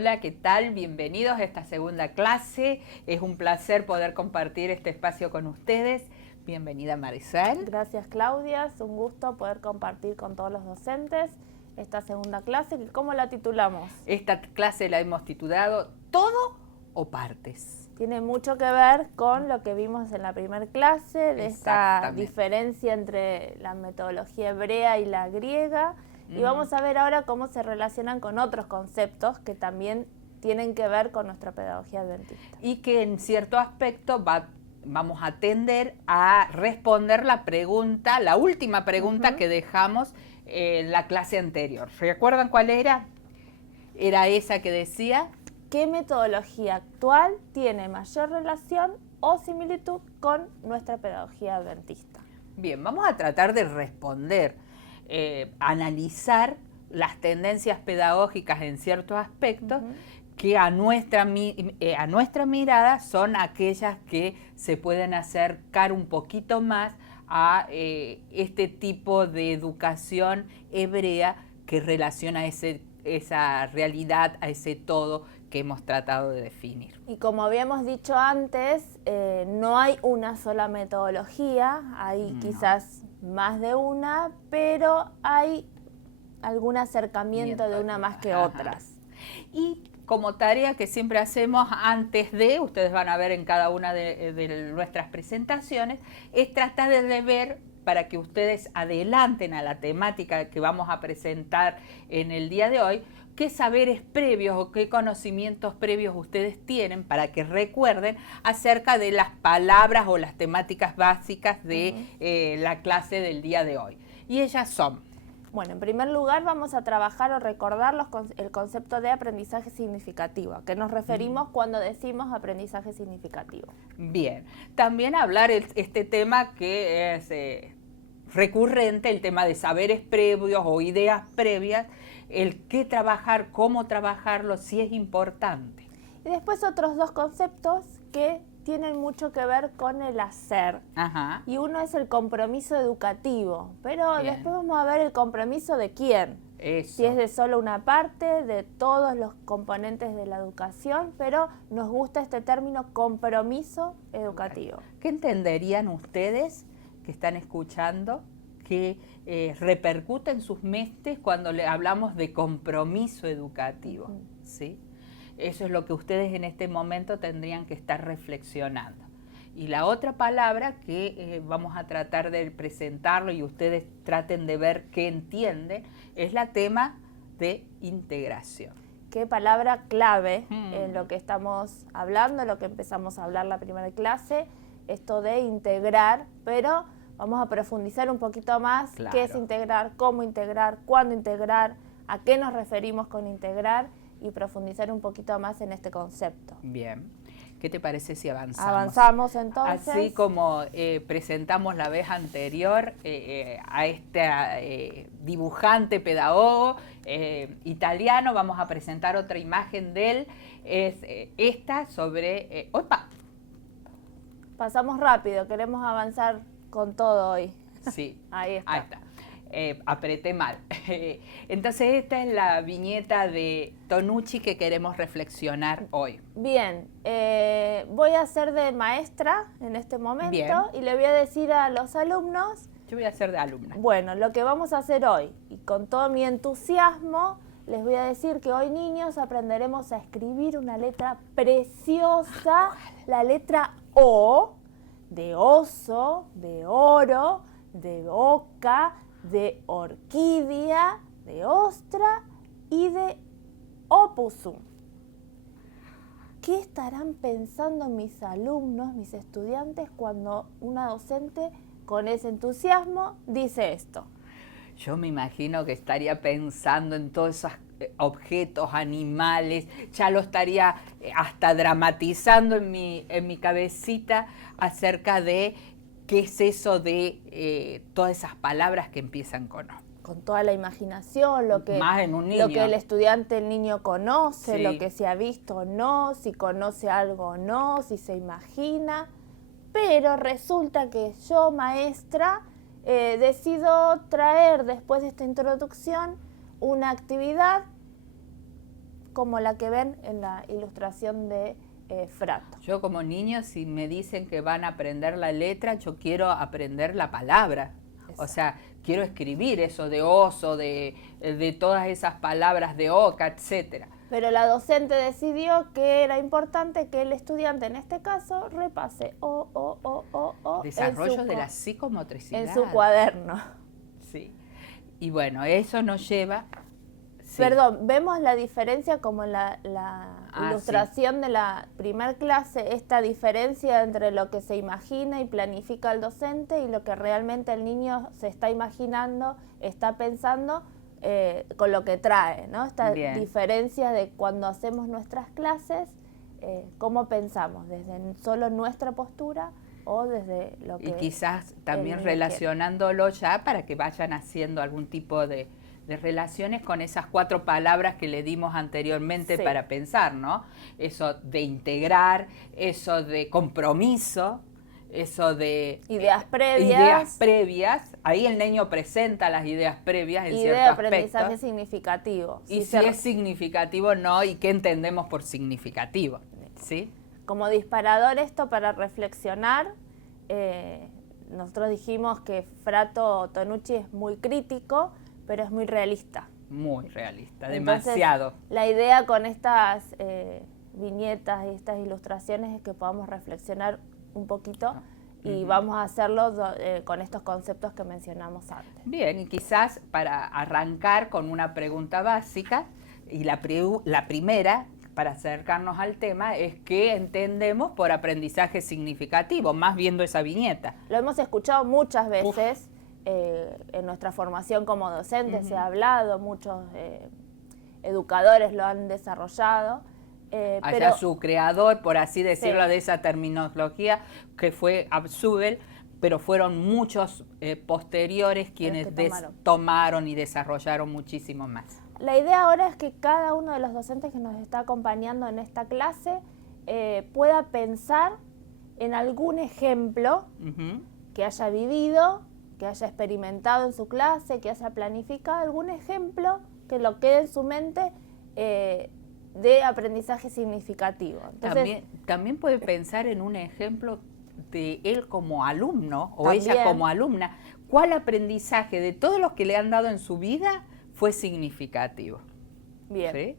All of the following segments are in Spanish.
hola, ¿qué tal? Bienvenidos a esta segunda clase. Es un placer poder compartir este espacio con ustedes. Bienvenida, Marisol. Gracias, Claudia. Es un gusto poder compartir con todos los docentes esta segunda clase. ¿Cómo la titulamos? Esta clase la hemos titulado ¿Todo o Partes? Tiene mucho que ver con lo que vimos en la primera clase, de esta diferencia entre la metodología hebrea y la griega. Y vamos a ver ahora cómo se relacionan con otros conceptos que también tienen que ver con nuestra pedagogía adventista. Y que en cierto aspecto vamos a tender a responder la pregunta, la última pregunta que dejamos en la clase anterior. ¿Recuerdan cuál era? Era esa que decía: ¿qué metodología actual tiene mayor relación o similitud con nuestra pedagogía adventista? Bien, vamos a tratar de responder, analizar las tendencias pedagógicas en ciertos aspectos que a nuestra mirada son aquellas que se pueden acercar un poquito más a este tipo de educación hebrea que relaciona esa realidad, a ese todo que hemos tratado de definir. Y como habíamos dicho antes, no hay una sola metodología, hay quizás más de una, pero hay algún acercamiento de una más que otras. Y como tarea que siempre hacemos antes de, ustedes van a ver en cada una de nuestras presentaciones, es tratar de ver, para que ustedes adelanten a la temática que vamos a presentar en el día de hoy, qué saberes previos o qué conocimientos previos ustedes tienen para que recuerden acerca de las palabras o las temáticas básicas de la clase del día de hoy. Y ellas son: bueno, en primer lugar vamos a trabajar o recordar el concepto de aprendizaje significativo, ¿a qué nos referimos cuando decimos aprendizaje significativo? Bien, también hablar este tema que es recurrente, el tema de saberes previos o ideas previas, el qué trabajar, cómo trabajarlo, si es importante. Y después otros dos conceptos que tienen mucho que ver con el hacer. Y uno es el compromiso educativo, pero después vamos a ver el compromiso de quién. Eso. Si es de solo una parte, de todos los componentes de la educación, pero nos gusta este término compromiso educativo. ¿Qué entenderían ustedes que están escuchando que repercute en sus mentes cuando le hablamos de compromiso educativo? ¿Sí? Eso es lo que ustedes en este momento tendrían que estar reflexionando. Y la otra palabra que vamos a tratar de presentarlo y ustedes traten de ver qué entienden, es la tema de integración. Qué palabra clave en lo que estamos hablando, lo que empezamos a hablar la primera clase, esto de integrar, pero vamos a profundizar un poquito más. Claro. ¿Qué es integrar? ¿Cómo integrar? ¿Cuándo integrar? ¿A qué nos referimos con integrar? Y profundizar un poquito más en este concepto. Bien. ¿Qué te parece si avanzamos? Avanzamos entonces. Así como presentamos la vez anterior a este dibujante pedagogo italiano, vamos a presentar otra imagen de él. Es esta sobre... ¡Opa! Pasamos rápido, queremos avanzar con todo hoy. Sí, ahí está. Ahí está. Apreté mal. Entonces esta es la viñeta de Tonucci que queremos reflexionar hoy. Bien, voy a ser de maestra en este momento. Bien. Y le voy a decir a los alumnos... Yo voy a ser de alumna. Bueno, lo que vamos a hacer hoy, y con todo mi entusiasmo, les voy a decir que hoy, niños, aprenderemos a escribir una letra preciosa, la letra O, de oso, de oro, de oca, de orquídea, de ostra y de opusum. ¿Qué estarán pensando mis alumnos, mis estudiantes, cuando una docente con ese entusiasmo dice esto? Yo me imagino que estaría pensando en todos esos objetos, animales, ya lo estaría hasta dramatizando en mi cabecita acerca de qué es eso de todas esas palabras que empiezan con O. Con toda la imaginación, lo que, más en un niño. Lo que el estudiante, el niño conoce, sí. Lo que se ha visto o no, si conoce algo o no, si se imagina. Pero resulta que yo, maestra, decido traer después de esta introducción una actividad como la que ven en la ilustración de Frato. Yo como niño, si me dicen que van a aprender la letra, yo quiero aprender la palabra. Exacto. O sea, quiero escribir eso de oso, de todas esas palabras de oca, etcétera. Pero la docente decidió que era importante que el estudiante, en este caso, repase desarrollo de la psicomotricidad. En su cuaderno. Sí. Y bueno, eso nos lleva... Sí. Perdón, vemos la diferencia como en la ilustración sí. de la primer clase, esta diferencia entre lo que se imagina y planifica el docente y lo que realmente el niño se está imaginando, está pensando con lo que trae, ¿no? Esta Bien. Diferencia de cuando hacemos nuestras clases, cómo pensamos, desde solo nuestra postura o desde lo que... Y quizás también relacionándolo ya para que vayan haciendo algún tipo de relaciones con esas 4 palabras que le dimos anteriormente sí. para pensar, ¿no? Eso de integrar, eso de compromiso, eso de... Ideas previas. Ideas previas. Ahí el niño presenta las ideas previas en cierto aspecto. Idea de aprendizaje significativo. Y si es significativo, no, y qué entendemos por significativo, ¿sí? Como disparador esto para reflexionar, nosotros dijimos que Frato Tonucci es muy crítico, pero es muy realista. Muy realista, demasiado. Entonces, la idea con estas viñetas y estas ilustraciones es que podamos reflexionar un poquito y vamos a hacerlo con estos conceptos que mencionamos antes. Bien, y quizás para arrancar con una pregunta básica, y la primera, para acercarnos al tema, es ¿qué entendemos por aprendizaje significativo? Más viendo esa viñeta. Lo hemos escuchado muchas veces. En nuestra formación como docentes se ha hablado, muchos educadores lo han desarrollado. Allá su creador, por así decirlo, sí. de esa terminología, que fue Abzugel, pero fueron muchos posteriores quienes tomaron y desarrollaron muchísimo más. La idea ahora es que cada uno de los docentes que nos está acompañando en esta clase pueda pensar en algún ejemplo que haya vivido, que haya experimentado en su clase, que haya planificado algún ejemplo que lo quede en su mente de aprendizaje significativo. Entonces, también puede pensar en un ejemplo de él como alumno o ella como alumna. ¿Cuál aprendizaje de todos los que le han dado en su vida fue significativo? Bien. ¿Sí?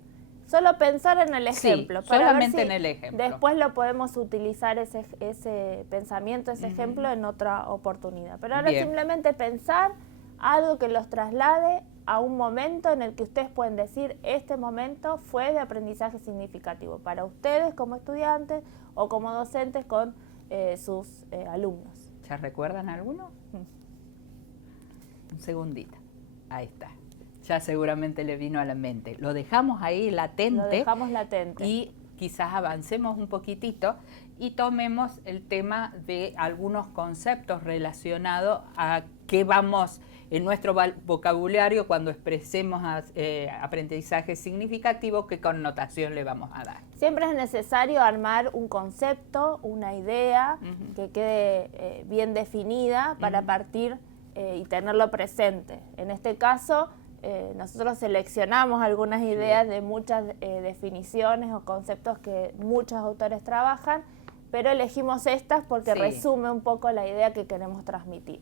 Solo pensar en el ejemplo. Sí, solamente en el ejemplo. Después lo podemos utilizar ese pensamiento, ese ejemplo en otra oportunidad. Pero ahora simplemente pensar algo que los traslade a un momento en el que ustedes pueden decir, este momento fue de aprendizaje significativo para ustedes como estudiantes o como docentes con sus alumnos. ¿Ya recuerdan alguno? Un segundito. Ahí está. Ya seguramente le vino a la mente. Lo dejamos ahí latente. Lo dejamos latente. Y quizás avancemos un poquitito y tomemos el tema de algunos conceptos relacionados a qué vamos en nuestro vocabulario cuando expresemos aprendizaje significativo, qué connotación le vamos a dar. Siempre es necesario armar un concepto, una idea que quede bien definida para partir y tenerlo presente. En este caso, nosotros seleccionamos algunas ideas de muchas definiciones o conceptos que muchos autores trabajan, pero elegimos estas porque resume un poco la idea que queremos transmitir.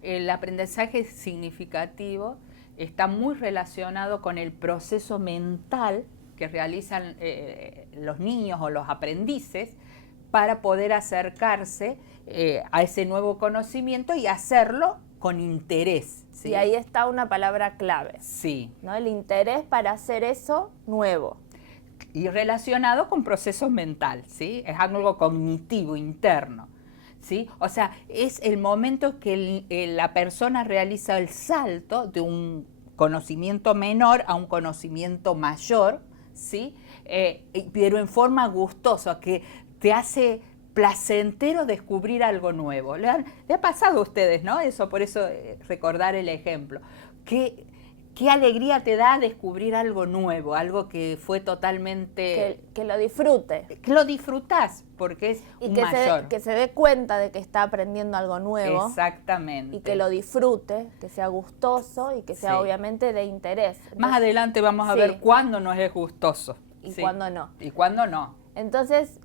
El aprendizaje significativo está muy relacionado con el proceso mental que realizan los niños o los aprendices para poder acercarse a ese nuevo conocimiento y hacerlo con interés. ¿Sí? Y ahí está una palabra clave. Sí. ¿No? El interés para hacer eso nuevo. Y relacionado con proceso mental, ¿sí? Es algo cognitivo, interno, ¿sí? O sea, es el momento que la persona realiza el salto de un conocimiento menor a un conocimiento mayor, ¿sí? Pero en forma gustosa, que te hace placentero descubrir algo nuevo. Le ha pasado a ustedes, ¿no? Eso, por eso recordar el ejemplo. ¿Qué alegría te da descubrir algo nuevo, algo que fue totalmente... Que lo disfrute. Que lo disfrutás, porque es un mayor. Que se dé cuenta de que está aprendiendo algo nuevo. Exactamente. Y que lo disfrute, que sea gustoso y que sea obviamente de interés. Más adelante vamos a ver cuándo nos es gustoso. y Sí. cuándo no. Y cuándo no. Entonces,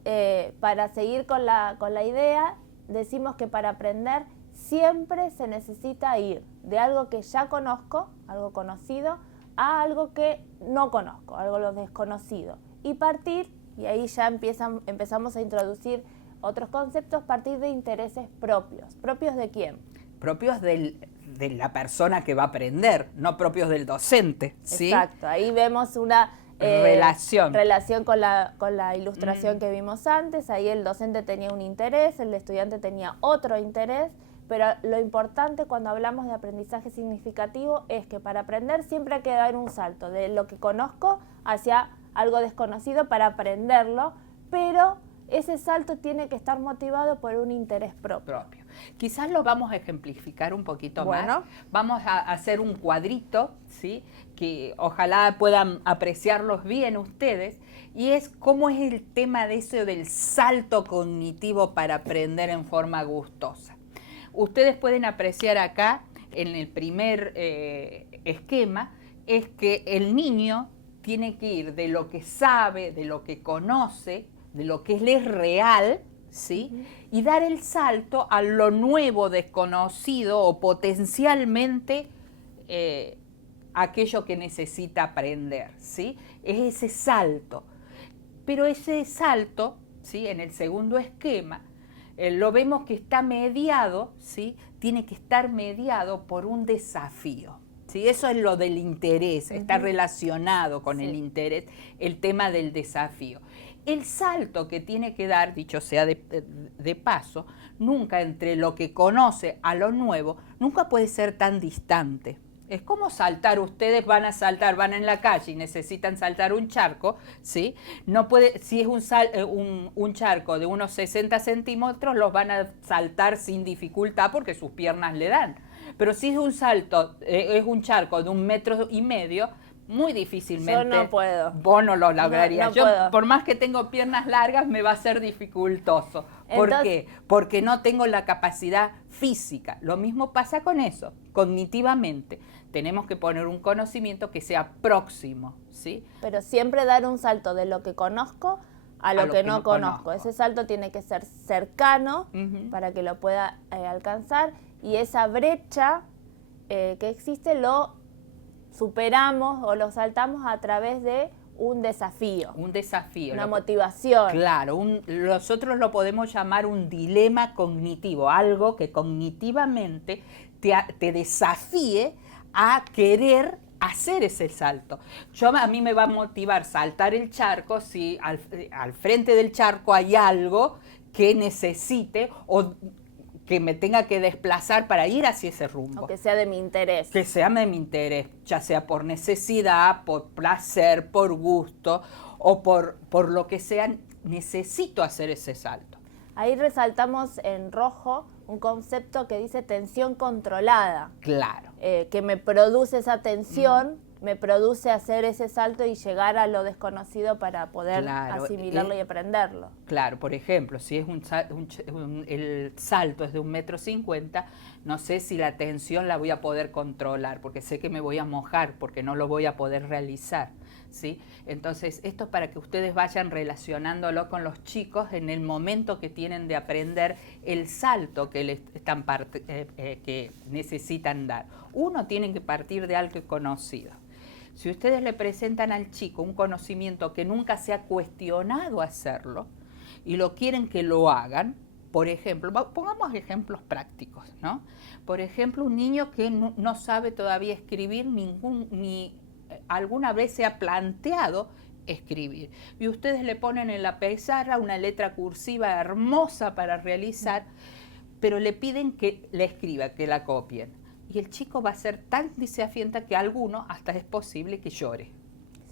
para seguir con la idea, decimos que para aprender siempre se necesita ir de algo que ya conozco, algo conocido, a algo que no conozco, algo lo desconocido. Y partir, y ahí ya empezamos a introducir otros conceptos, partir de intereses propios. ¿Propios de quién? Propios de la persona que va a aprender, no propios del docente, ¿sí? Exacto, ahí vemos una relación con la ilustración que vimos antes. Ahí el docente tenía un interés, el estudiante tenía otro interés, pero lo importante cuando hablamos de aprendizaje significativo es que para aprender siempre hay que dar un salto de lo que conozco hacia algo desconocido para aprenderlo, pero ese salto tiene que estar motivado por un interés propio. Quizás lo vamos a ejemplificar un poquito Bueno. más. Vamos a hacer un cuadrito, ¿sí? Que ojalá puedan apreciarlos bien ustedes, y es cómo es el tema de eso del salto cognitivo para aprender en forma gustosa. Ustedes pueden apreciar acá, en el primer esquema, es que el niño tiene que ir de lo que sabe, de lo que conoce, de lo que es real, ¿sí? Y dar el salto a lo nuevo, desconocido o potencialmente aquello que necesita aprender, ¿sí? Es ese salto. Pero ese salto, ¿sí? En el segundo esquema, lo vemos que está mediado, ¿sí? Tiene que estar mediado por un desafío. ¿Sí? Eso es lo del interés, está relacionado con el interés, el tema del desafío. El salto que tiene que dar, dicho sea de paso, nunca entre lo que conoce a lo nuevo, nunca puede ser tan distante. Es como saltar, ustedes van a saltar, van en la calle y necesitan saltar un charco, ¿sí? No puede, si es un charco de unos 60 centímetros, los van a saltar sin dificultad porque sus piernas le dan. Pero si es un salto, es un charco de 1,5 metros, muy difícilmente. Yo no puedo. Vos no lo lograrías. No Yo, puedo. por más que tengo piernas largas, me va a ser dificultoso. ¿Por qué? Porque no tengo la capacidad física. Lo mismo pasa con eso, cognitivamente. Tenemos que poner un conocimiento que sea próximo, ¿sí? Pero siempre dar un salto de lo que conozco a lo que no conozco. Ese salto tiene que ser cercano para que lo pueda alcanzar, y esa brecha que existe lo superamos o lo saltamos a través de un desafío. Un desafío. Una motivación. Claro, nosotros lo podemos llamar un dilema cognitivo, algo que cognitivamente te desafíe a querer hacer ese salto. A mí me va a motivar saltar el charco si al frente del charco hay algo que necesite o que me tenga que desplazar para ir hacia ese rumbo. O que sea de mi interés. Que sea de mi interés, ya sea por necesidad, por placer, por gusto o por lo que sea, necesito hacer ese salto. Ahí resaltamos en rojo un concepto que dice tensión controlada. Claro. Que me produce esa tensión, me produce hacer ese salto y llegar a lo desconocido para poder asimilarlo y aprenderlo. Claro, por ejemplo, si es el salto es de 1,50 metros, no sé si la tensión la voy a poder controlar, porque sé que me voy a mojar, porque no lo voy a poder realizar, ¿sí? Entonces, esto es para que ustedes vayan relacionándolo con los chicos en el momento que tienen de aprender el salto que que necesitan dar. Uno tiene que partir de algo conocido. Si ustedes le presentan al chico un conocimiento que nunca se ha cuestionado hacerlo y lo quieren que lo hagan, por ejemplo, pongamos ejemplos prácticos, ¿no? Por ejemplo, un niño que no sabe todavía escribir ni alguna vez se ha planteado escribir. Y ustedes le ponen en la pizarra una letra cursiva hermosa para realizar, pero le piden que la escriba, que la copien. Y el chico va a ser tan desafiante que alguno hasta es posible que llore.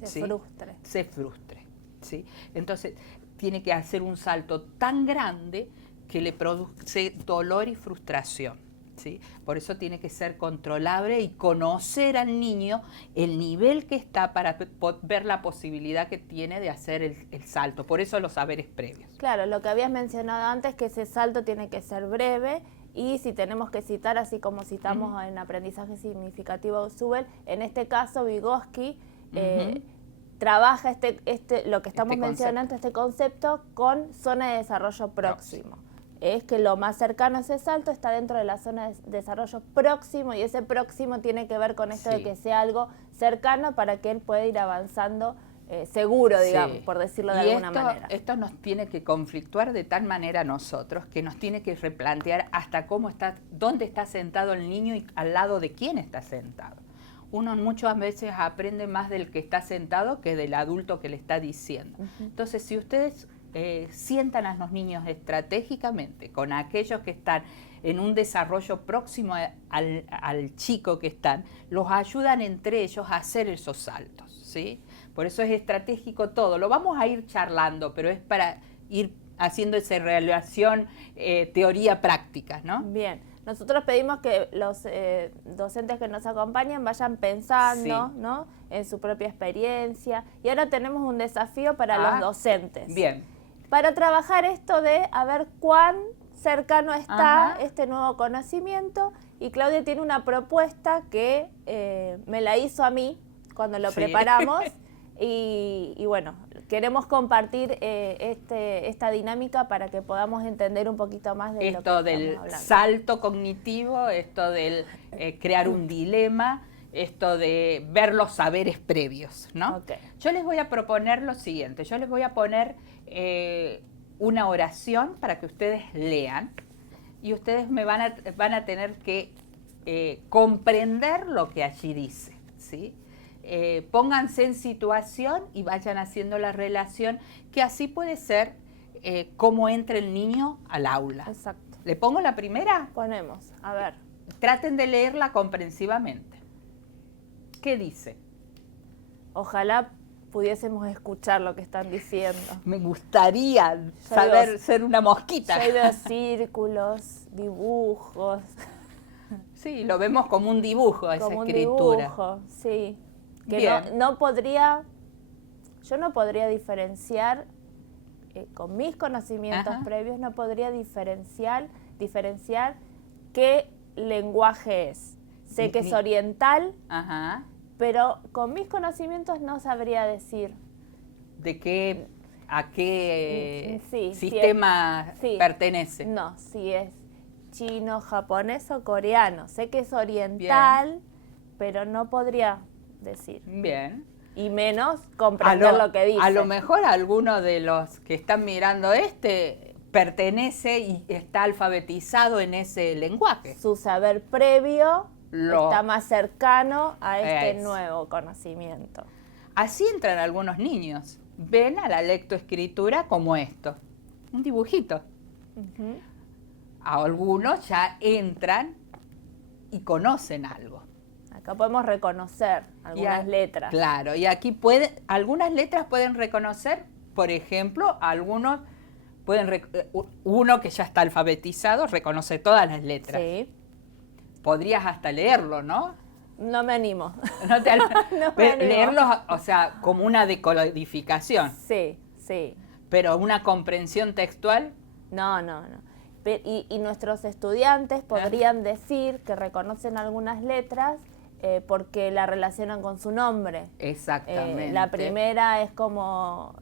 Se frustre. Se frustre, ¿sí? Entonces, tiene que hacer un salto tan grande que le produce dolor y frustración, ¿sí? Por eso tiene que ser controlable y conocer al niño el nivel que está para ver la posibilidad que tiene de hacer el salto. Por eso los saberes previos. Claro, lo que habías mencionado antes, que ese salto tiene que ser breve. Y si tenemos que citar, así como citamos en Aprendizaje Significativo Zubel, en este caso Vygotsky trabaja lo que estamos Este mencionando, este concepto, con zona de desarrollo próximo. Es que lo más cercano a ese salto está dentro de la zona de desarrollo próximo, y ese próximo tiene que ver con esto de que sea algo cercano para que él pueda ir avanzando seguro, digamos, por decirlo de alguna manera. Esto nos tiene que conflictuar de tal manera a nosotros que nos tiene que replantear hasta dónde está sentado el niño y al lado de quién está sentado. Uno muchas veces aprende más del que está sentado que del adulto que le está diciendo. Entonces, si ustedes sientan a los niños estratégicamente con aquellos que están en un desarrollo próximo al chico que están, los ayudan entre ellos a hacer esos saltos, ¿sí? Por eso es estratégico todo. Lo vamos a ir charlando, pero es para ir haciendo esa relación teoría-práctica, ¿no? Bien. Nosotros pedimos que los docentes que nos acompañan vayan pensando, ¿no?, en su propia experiencia. Y ahora tenemos un desafío para los docentes. Bien. Para trabajar esto de a ver cuán cercano está este nuevo conocimiento. Y Claudia tiene una propuesta que me la hizo a mí cuando lo preparamos. Y bueno, queremos compartir esta dinámica para que podamos entender un poquito más de lo que estamos hablando. Esto del salto cognitivo, esto del crear un dilema, esto de ver los saberes previos, ¿no? Okay. Yo les voy a proponer lo siguiente, yo les voy a poner una oración para que ustedes lean y ustedes me van a tener que comprender lo que allí dice, ¿sí? Pónganse en situación y vayan haciendo la relación, que así puede ser cómo entra el niño al aula. Exacto. ¿Le pongo la primera? Ponemos, a ver. Traten de leerla comprensivamente. ¿Qué dice? Ojalá pudiésemos escuchar lo que están diciendo. Me gustaría ser una mosquita. Yo veo círculos, dibujos. Sí, lo vemos como un dibujo, esa como escritura. Dibujo, sí. Que Bien. yo no podría diferenciar, con mis conocimientos previos, no podría diferenciar qué lenguaje es. Sé que es oriental, pero con mis conocimientos no sabría decir. ¿A qué Sí, sistema pertenece? No, si es chino, japonés o coreano. Sé que es oriental, pero no podría decir. Bien. Y menos comprender lo que dice. A lo mejor alguno de los que están mirando pertenece y está alfabetizado en ese lenguaje. Su saber previo está más cercano a este nuevo conocimiento. Así entran algunos niños. Ven a la lectoescritura como esto, un dibujito. Algunos ya entran y conocen algo. Acá podemos reconocer algunas letras. Claro, y aquí algunas letras pueden reconocer, por ejemplo, algunos uno que ya está alfabetizado reconoce todas las letras. Sí. Podrías hasta leerlo, ¿no? No me animo. No me animo. Leerlos, o sea, como una decodificación. Sí, sí. Pero una comprensión textual. No. Y nuestros estudiantes podrían decir que reconocen algunas letras porque la relacionan con su nombre. Exactamente. La primera es como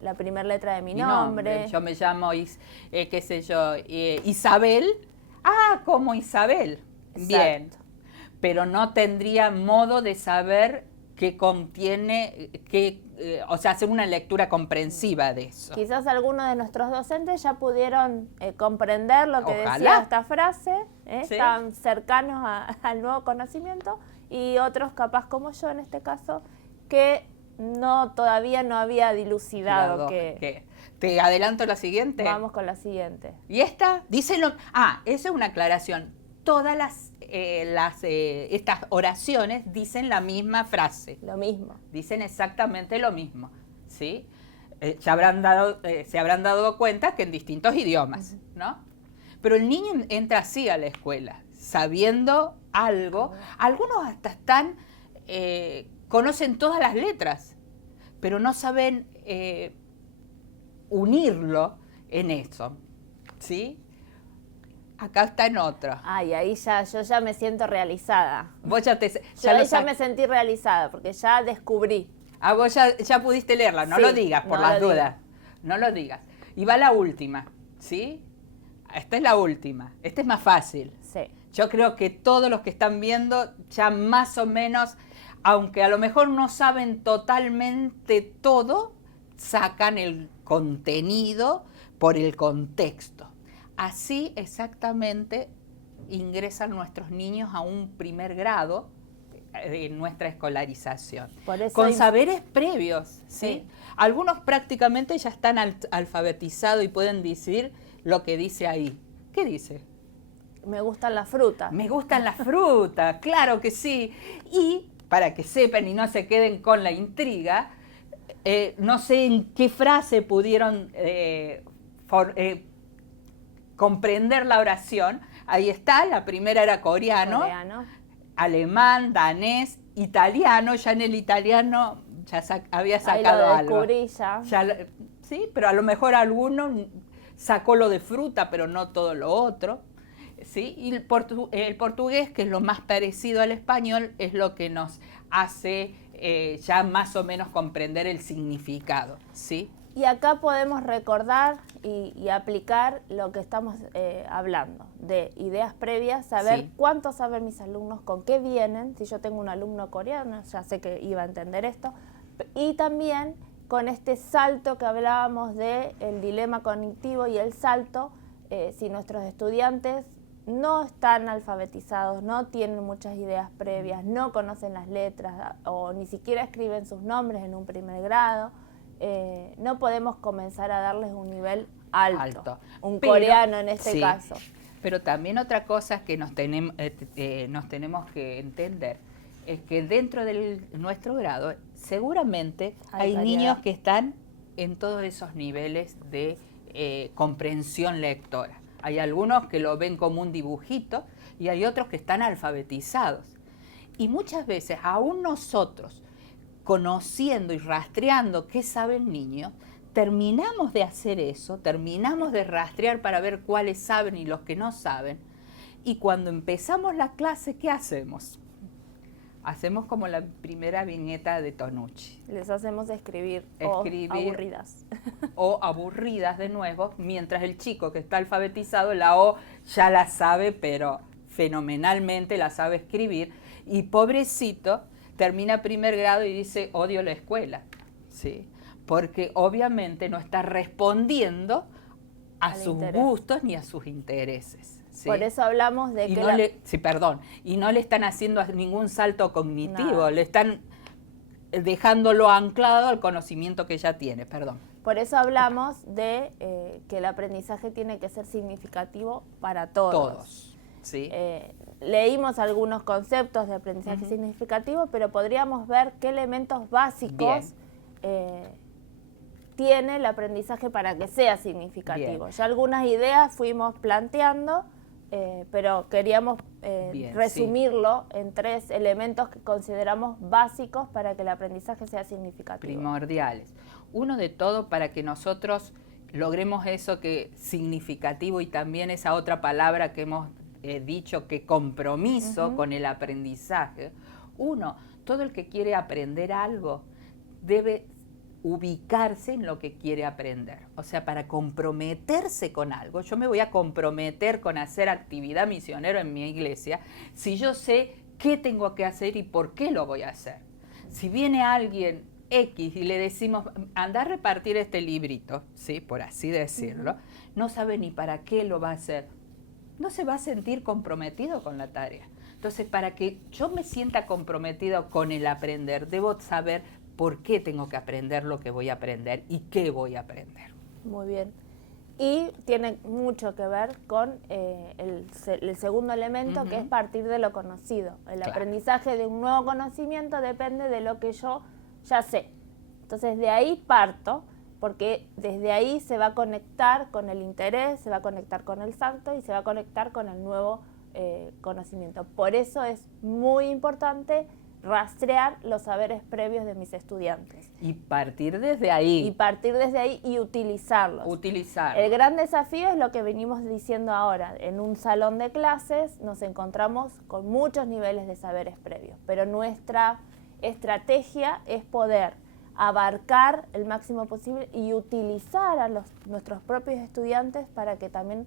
la primera letra de mi nombre. Yo me llamo, qué sé yo, Isabel. Ah, como Isabel. Exacto. Bien. Pero no tendría modo de saber qué contiene, o sea, hacer una lectura comprensiva de eso. Quizás algunos de nuestros docentes ya pudieron comprender lo que decía esta frase, ¿Sí? Están cercanos al nuevo conocimiento, y otros, capaz como yo en este caso, que todavía no había dilucidado que... ¿Te adelanto la siguiente? Vamos con la siguiente. ¿Y esta? Esa es una aclaración. Todas estas oraciones dicen la misma frase. Lo mismo. Dicen exactamente lo mismo, ¿sí? Se habrán dado cuenta que en distintos idiomas, ¿no? Pero el niño entra así a la escuela, sabiendo algo. Algunos hasta conocen todas las letras, pero no saben unirlo en eso, ¿sí? Acá está en otro. Ay, ahí yo ya me siento realizada. Vos ya me sentí realizada porque ya descubrí. Ah, vos ya pudiste leerla, no Sí, lo digas por no las lo dudas. No lo digas. Y va la última, ¿sí? Esta es la última. Esta es más fácil. Sí. Yo creo que todos los que están viendo ya más o menos, aunque a lo mejor no saben totalmente todo, sacan el contenido por el contexto. Así exactamente ingresan nuestros niños a un primer grado en nuestra escolarización. Por eso con saberes previos, ¿sí? Sí. Algunos prácticamente ya están alfabetizados y pueden decir lo que dice ahí. ¿Qué dice? Me gustan las frutas. Me gustan las frutas, claro que sí. Y para que sepan y no se queden con la intriga, no sé en qué frase pudieron comprender la oración. Ahí está, la primera era coreano, alemán, danés, italiano. Ya en el italiano ya había sacado ahí lo algo. descubrí ya. Sí, pero a lo mejor alguno sacó lo de fruta, pero no todo lo otro. ¿Sí? Y el portugués, que es lo más parecido al español, es lo que nos hace ya más o menos comprender el significado. ¿Sí? Y acá podemos recordar y aplicar lo que estamos hablando, de ideas previas, saber Sí. cuánto saben mis alumnos, con qué vienen. Si yo tengo un alumno coreano, ya sé que iba a entender esto. Y también con este salto que hablábamos de el dilema cognitivo y el salto, si nuestros estudiantes no están alfabetizados, no tienen muchas ideas previas, no conocen las letras o ni siquiera escriben sus nombres en un primer grado, no podemos comenzar a darles un nivel alto. Un coreano en este caso. Pero también otra cosa que nos tenemos que entender es que dentro de nuestro grado seguramente hay niños que están en todos esos niveles de comprensión lectora. Hay algunos que lo ven como un dibujito y hay otros que están alfabetizados. Y muchas veces, aún nosotros, conociendo y rastreando qué sabe el niño, terminamos de hacer eso, terminamos de rastrear para ver cuáles saben y los que no saben. Y cuando empezamos la clase, ¿qué hacemos? Hacemos como la primera viñeta de Tonucci. Les hacemos escribir aburridas. O aburridas de nuevo, mientras el chico que está alfabetizado, la O ya la sabe, pero fenomenalmente la sabe escribir. Y pobrecito, termina primer grado y dice, odio la escuela. ¿Sí? Porque obviamente no está respondiendo a sus gustos ni a sus intereses. ¿Sí? Por eso hablamos de que... Y no le están haciendo ningún salto cognitivo, le están dejándolo anclado al conocimiento que ya tiene, Por eso hablamos de que el aprendizaje tiene que ser significativo para todos. Todos, sí. Leímos algunos conceptos de aprendizaje significativo, pero podríamos ver qué elementos básicos tiene el aprendizaje para que sea significativo. Bien. Ya algunas ideas fuimos planteando, pero queríamos resumirlo en 3 elementos que consideramos básicos para que el aprendizaje sea significativo. Primordiales. Uno de todo para que nosotros logremos eso que significativo y también esa otra palabra que hemos dicho que compromiso con el aprendizaje. Uno, todo el que quiere aprender algo debe ubicarse en lo que quiere aprender. O sea, para comprometerse con algo, yo me voy a comprometer con hacer actividad misionero en mi iglesia si yo sé qué tengo que hacer y por qué lo voy a hacer. Si viene alguien X y le decimos, anda a repartir este librito, ¿sí? Por así decirlo, no sabe ni para qué lo va a hacer, no se va a sentir comprometido con la tarea. Entonces, para que yo me sienta comprometido con el aprender, debo saber por qué tengo que aprender lo que voy a aprender y qué voy a aprender. Muy bien. Y tiene mucho que ver con el segundo elemento, que es partir de lo conocido. El aprendizaje de un nuevo conocimiento depende de lo que yo ya sé. Entonces, de ahí parto, porque desde ahí se va a conectar con el interés, se va a conectar con el salto y se va a conectar con el nuevo conocimiento. Por eso es muy importante rastrear los saberes previos de mis estudiantes. Y partir desde ahí. Y utilizarlos. Utilizarlos. El gran desafío es lo que venimos diciendo ahora. En un salón de clases nos encontramos con muchos niveles de saberes previos, pero nuestra estrategia es poder abarcar el máximo posible y utilizar a nuestros propios estudiantes para que también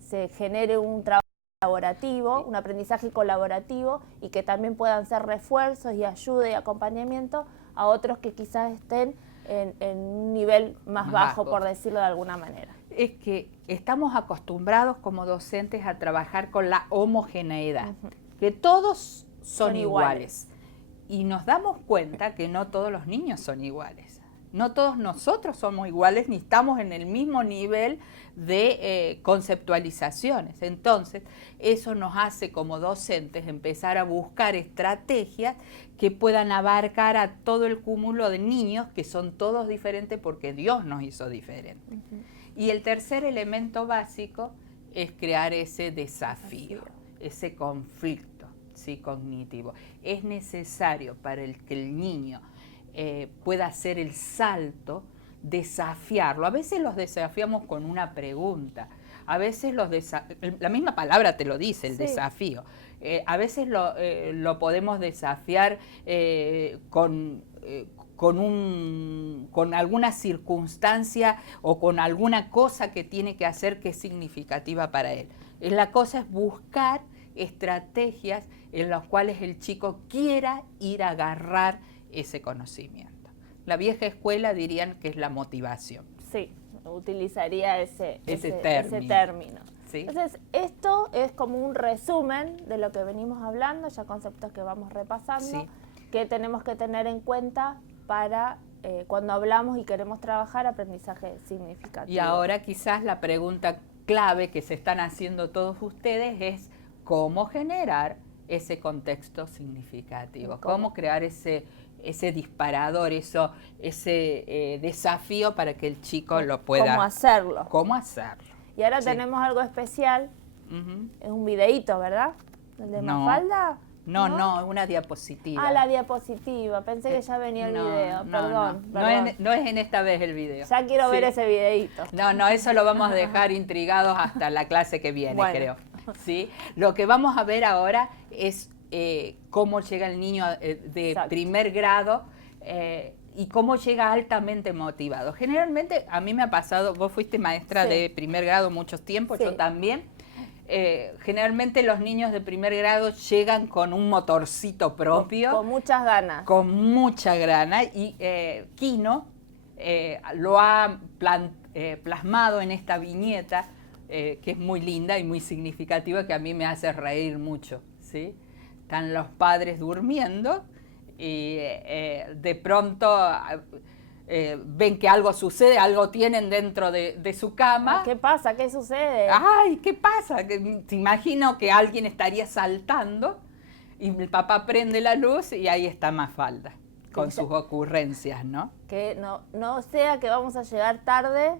se genere un trabajo colaborativo, un aprendizaje colaborativo y que también puedan ser refuerzos y ayuda y acompañamiento a otros que quizás estén en un nivel más bajo, por decirlo de alguna manera. Es que estamos acostumbrados como docentes a trabajar con la homogeneidad, que todos son iguales. Y nos damos cuenta que no todos los niños son iguales. No todos nosotros somos iguales ni estamos en el mismo nivel de conceptualizaciones. Entonces, eso nos hace como docentes empezar a buscar estrategias que puedan abarcar a todo el cúmulo de niños que son todos diferentes porque Dios nos hizo diferentes. Y el tercer elemento básico es crear ese desafío, ese conflicto, ¿sí?, cognitivo. Es necesario para que el niño pueda hacer el salto, desafiarlo. A veces los desafiamos con una pregunta, a veces la misma palabra te lo dice, el desafío. A veces lo podemos desafiar con alguna circunstancia o con alguna cosa que tiene que hacer que es significativa para él. La cosa es buscar estrategias en las cuales el chico quiera ir a agarrar ese conocimiento. La vieja escuela dirían que es la motivación. Sí, utilizaría ese término. ¿Sí? Entonces, esto es como un resumen de lo que venimos hablando, ya conceptos que vamos repasando, que tenemos que tener en cuenta para cuando hablamos y queremos trabajar aprendizaje significativo. Y ahora quizás la pregunta clave que se están haciendo todos ustedes es cómo generar ese contexto significativo, cómo crear ese disparador, ese desafío para que el chico lo pueda... ¿Cómo hacerlo? ¿Cómo hacerlo? Y ahora tenemos algo especial, es un videíto, ¿verdad? ¿El de Mafalda? No, es una diapositiva. Ah, la diapositiva, pensé que ya venía el video, perdón. No es en esta vez el video. Ya quiero ver ese videíto. No, eso lo vamos a dejar intrigados hasta la clase que viene, creo. ¿Sí? Lo que vamos a ver ahora es cómo llega el niño de primer grado y cómo llega altamente motivado. Generalmente, a mí me ha pasado, vos fuiste maestra de primer grado muchos tiempos, yo también. Generalmente los niños de primer grado llegan con un motorcito propio. Con muchas ganas. Con mucha gana. Y Quino lo ha plasmado en esta viñeta, que es muy linda y muy significativa, que a mí me hace reír mucho, ¿sí? Están los padres durmiendo y de pronto ven que algo sucede, algo tienen dentro de su cama. ¿Qué pasa? ¿Qué sucede? ¡Ay! ¿Qué pasa? Te imagino que alguien estaría saltando y el papá prende la luz y ahí está Mafalda con sus ocurrencias, ¿no? Que no sea que vamos a llegar tarde.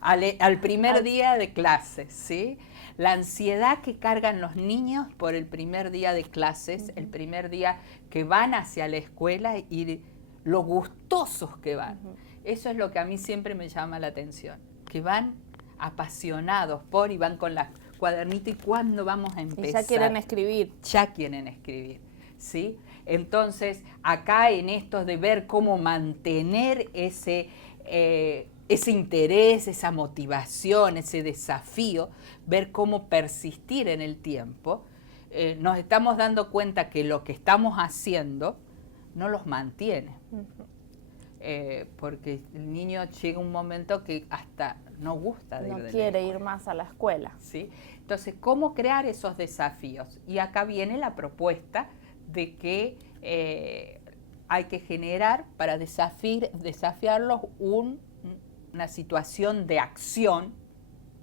Al primer día de clases, ¿sí? La ansiedad que cargan los niños por el primer día de clases, el primer día que van hacia la escuela y lo gustosos que van. Eso es lo que a mí siempre me llama la atención, que van apasionados y van con la cuadernita y cuándo vamos a empezar. Y ya quieren escribir. Ya quieren escribir, ¿sí? Entonces, acá en esto de ver cómo mantener ese interés, esa motivación, ese desafío, ver cómo persistir en el tiempo, nos estamos dando cuenta que lo que estamos haciendo no los mantiene. Porque el niño llega un momento que hasta no gusta de ir de la escuela. No quiere ir más a la escuela. ¿Sí? Entonces, ¿cómo crear esos desafíos? Y acá viene la propuesta de que hay que generar para desafiarlos una situación de acción,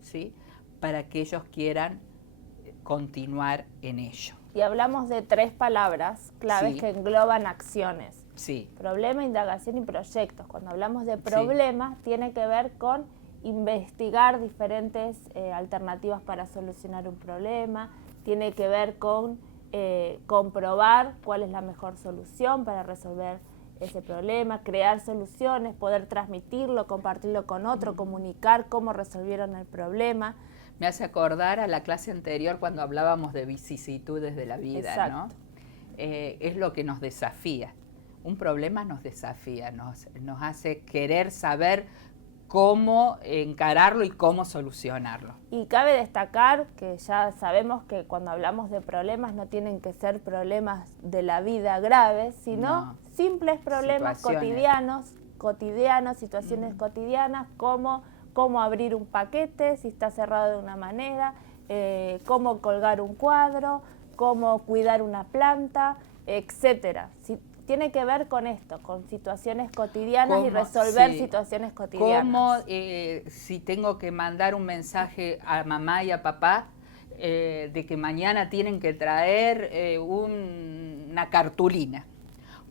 ¿sí?, para que ellos quieran continuar en ello. Y hablamos de 3 palabras claves que engloban acciones. Sí. Problema, indagación y proyectos. Cuando hablamos de problemas, tiene que ver con investigar diferentes alternativas para solucionar un problema, tiene que ver con comprobar cuál es la mejor solución para resolver ese problema, crear soluciones, poder transmitirlo, compartirlo con otro, comunicar cómo resolvieron el problema. Me hace acordar a la clase anterior cuando hablábamos de vicisitudes de la vida, ¿no? Es lo que nos desafía. un problema nos desafía, nos hace querer saber cómo encararlo y cómo solucionarlo. Y cabe destacar que ya sabemos que cuando hablamos de problemas no tienen que ser problemas de la vida graves, sino simples problemas cotidianos, situaciones cotidianas, como cómo abrir un paquete si está cerrado de una manera, cómo colgar un cuadro, cómo cuidar una planta, etcétera. Tiene que ver con esto, con situaciones cotidianas y resolver situaciones cotidianas. Como si tengo que mandar un mensaje a mamá y a papá de que mañana tienen que traer una cartulina.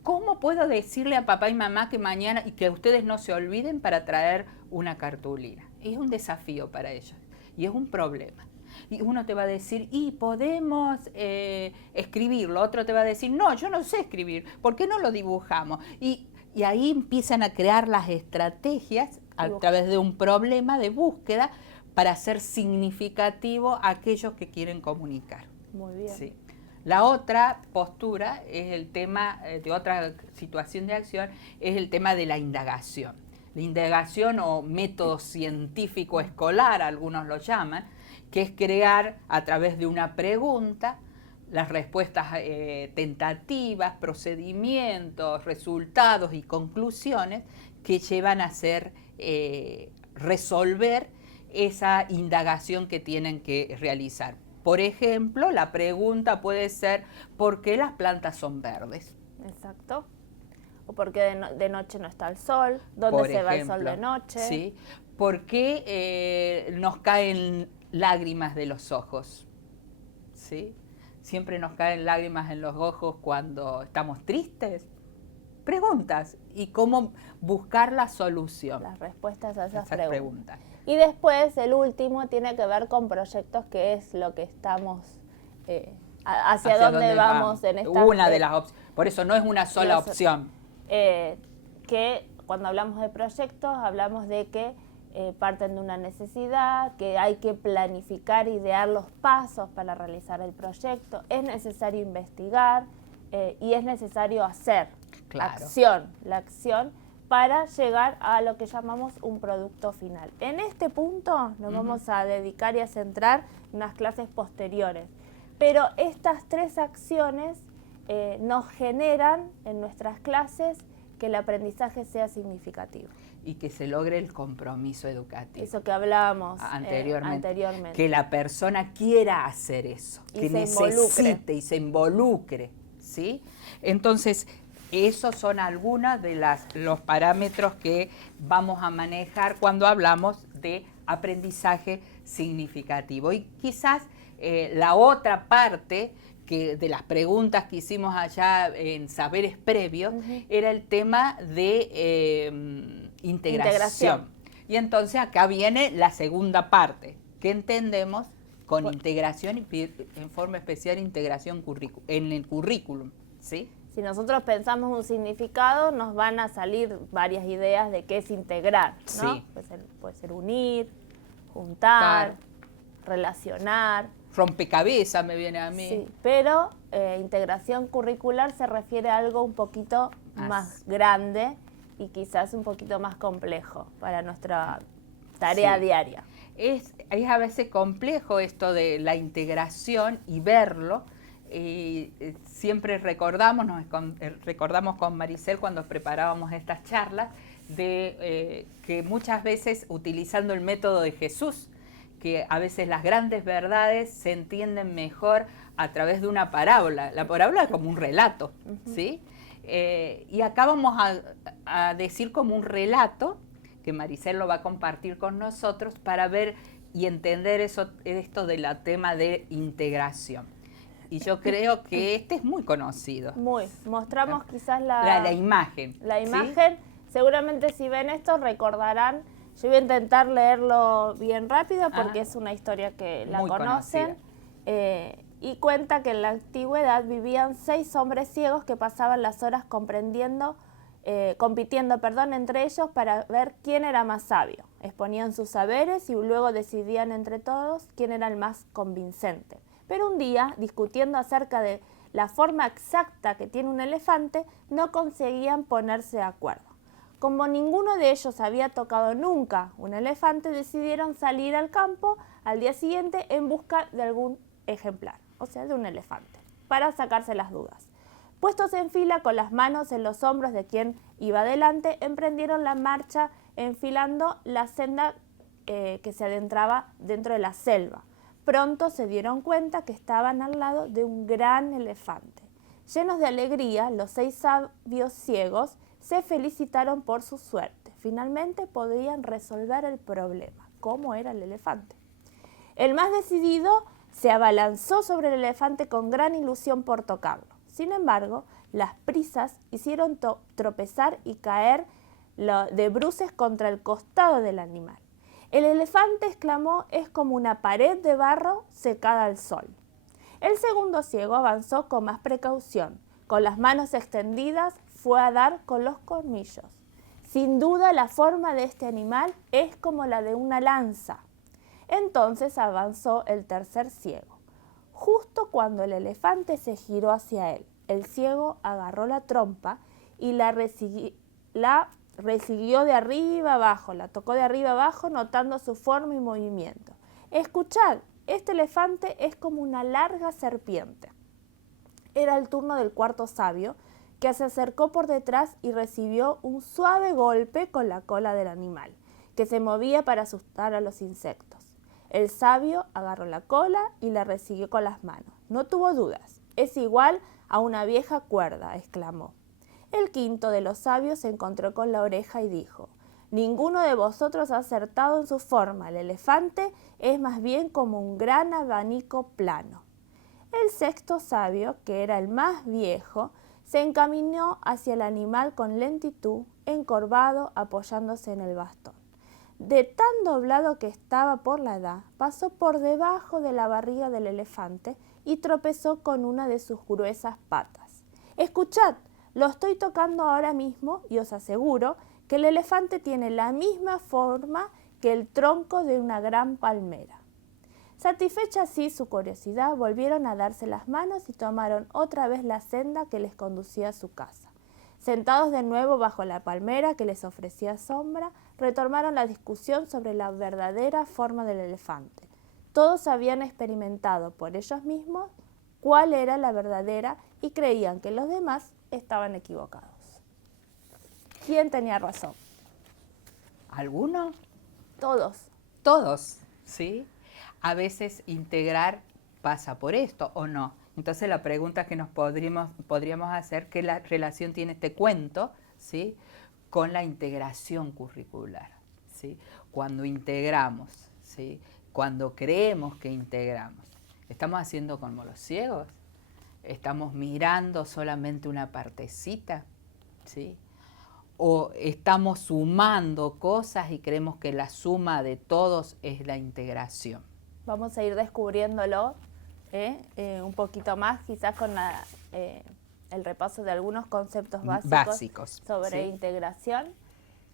¿Cómo puedo decirle a papá y mamá que mañana, y que ustedes no se olviden para traer una cartulina? Es un desafío para ellos y es un problema. Y uno te va a decir, y podemos escribirlo. Otro te va a decir, no, yo no sé escribir, ¿por qué no lo dibujamos? Y ahí empiezan a crear las estrategias a través de un problema de búsqueda para hacer significativo a aquellos que quieren comunicar. Muy bien. Sí. La otra postura es el tema de otra situación de acción, es el tema de la indagación. La indagación o método científico escolar, algunos lo llaman, que es crear a través de una pregunta las respuestas tentativas, procedimientos, resultados y conclusiones que llevan a resolver esa indagación que tienen que realizar. Por ejemplo, la pregunta puede ser, ¿por qué las plantas son verdes? Exacto. O por qué de noche no está el sol, dónde se va el sol de noche. Sí. ¿Por qué nos caen lágrimas de los ojos? ¿Sí? Siempre nos caen lágrimas en los ojos cuando estamos tristes. Preguntas. ¿Y cómo buscar la solución? Las respuestas a esas preguntas. Y después, el último tiene que ver con proyectos, que es lo que estamos, hacia dónde vamos en esta... Una de las opciones. Por eso no es una sola opción. Que cuando hablamos de proyectos, hablamos de que parten de una necesidad, que hay que planificar, idear los pasos para realizar el proyecto, es necesario investigar y es necesario hacer la acción para llegar a lo que llamamos un producto final. En este punto nos vamos a dedicar y a centrar en unas clases posteriores, pero estas tres acciones nos generan en nuestras clases que el aprendizaje sea significativo. Y que se logre el compromiso educativo. Eso que hablábamos anteriormente. Que la persona quiera hacer eso, que necesite y se involucre, ¿sí? Entonces, esos son algunos de los parámetros que vamos a manejar cuando hablamos de aprendizaje significativo. Y quizás la otra parte de las preguntas que hicimos allá en Saberes Previos era el tema de integración. Y entonces acá viene la segunda parte. ¿Qué entendemos con integración y en forma especial integración en el currículum? ¿Sí? Si nosotros pensamos un significado, nos van a salir varias ideas de qué es integrar, ¿no? Sí. Puede ser unir, juntar, relacionar. Rompecabezas me viene a mí. Sí, pero integración curricular se refiere a algo un poquito más grande y quizás un poquito más complejo para nuestra tarea diaria. Es a veces complejo esto de la integración y verlo. Siempre recordamos con Maricel cuando preparábamos estas charlas de que muchas veces utilizando el método de Jesús, que a veces las grandes verdades se entienden mejor a través de una parábola. La parábola es como un relato, ¿sí? Y acá vamos a decir como un relato, que Maricel lo va a compartir con nosotros para ver y entender esto del tema de integración. Y yo creo que este es muy conocido. Mostramos quizás la imagen. La imagen, ¿sí? Seguramente si ven esto recordarán. Yo voy a intentar leerlo bien rápido porque es una historia que la conocen. Y cuenta que en la antigüedad vivían 6 hombres ciegos que pasaban las horas compitiendo entre ellos para ver quién era más sabio. Exponían sus saberes y luego decidían entre todos quién era el más convincente. Pero un día, discutiendo acerca de la forma exacta que tiene un elefante, no conseguían ponerse de acuerdo. Como ninguno de ellos había tocado nunca un elefante, decidieron salir al campo al día siguiente en busca de algún ejemplar, o sea, de un elefante, para sacarse las dudas. Puestos en fila con las manos en los hombros de quien iba adelante, emprendieron la marcha enfilando la senda que se adentraba dentro de la selva. Pronto se dieron cuenta que estaban al lado de un gran elefante. Llenos de alegría, los 6 sabios ciegos se felicitaron por su suerte. Finalmente podían resolver el problema. ¿Cómo era el elefante? El más decidido se abalanzó sobre el elefante con gran ilusión por tocarlo. Sin embargo, las prisas hicieron tropezar y caer de bruces contra el costado del animal. El elefante exclamó: «Es como una pared de barro secada al sol». El segundo ciego avanzó con más precaución. Con las manos extendidas fue a dar con los colmillos. «Sin duda la forma de este animal es como la de una lanza». Entonces avanzó el tercer ciego. Justo cuando el elefante se giró hacia él, el ciego agarró la trompa y la resiguió de arriba abajo, la tocó de arriba abajo notando su forma y movimiento. «Escuchad, este elefante es como una larga serpiente». Era el turno del cuarto sabio, que se acercó por detrás y recibió un suave golpe con la cola del animal, que se movía para asustar a los insectos. El sabio agarró la cola y la resiguió con las manos. No tuvo dudas. «Es igual a una vieja cuerda», exclamó. El quinto de los sabios se encontró con la oreja y dijo: «Ninguno de vosotros ha acertado en su forma. El elefante es más bien como un gran abanico plano». El sexto sabio, que era el más viejo, se encaminó hacia el animal con lentitud, encorvado, apoyándose en el bastón. De tan doblado que estaba por la edad, pasó por debajo de la barriga del elefante y tropezó con una de sus gruesas patas. «Escuchad, lo estoy tocando ahora mismo y os aseguro que el elefante tiene la misma forma que el tronco de una gran palmera». Satisfecha así su curiosidad, volvieron a darse las manos y tomaron otra vez la senda que les conducía a su casa. Sentados de nuevo bajo la palmera que les ofrecía sombra, retomaron la discusión sobre la verdadera forma del elefante. Todos habían experimentado por ellos mismos cuál era la verdadera y creían que los demás estaban equivocados. ¿Quién tenía razón? ¿Alguno? Todos. Todos, ¿sí? A veces integrar pasa por esto o no. Entonces la pregunta que nos podríamos hacer, ¿qué relación tiene este cuento, ¿sí?, con la integración curricular? ¿Sí? Cuando integramos, ¿sí?, cuando creemos que integramos, ¿estamos haciendo como los ciegos? ¿Estamos mirando solamente una partecita? ¿Sí? ¿O estamos sumando cosas y creemos que la suma de todos es la integración? Vamos a ir descubriéndolo un poquito más, quizás con el repaso de algunos conceptos básicos sobre ¿sí?, integración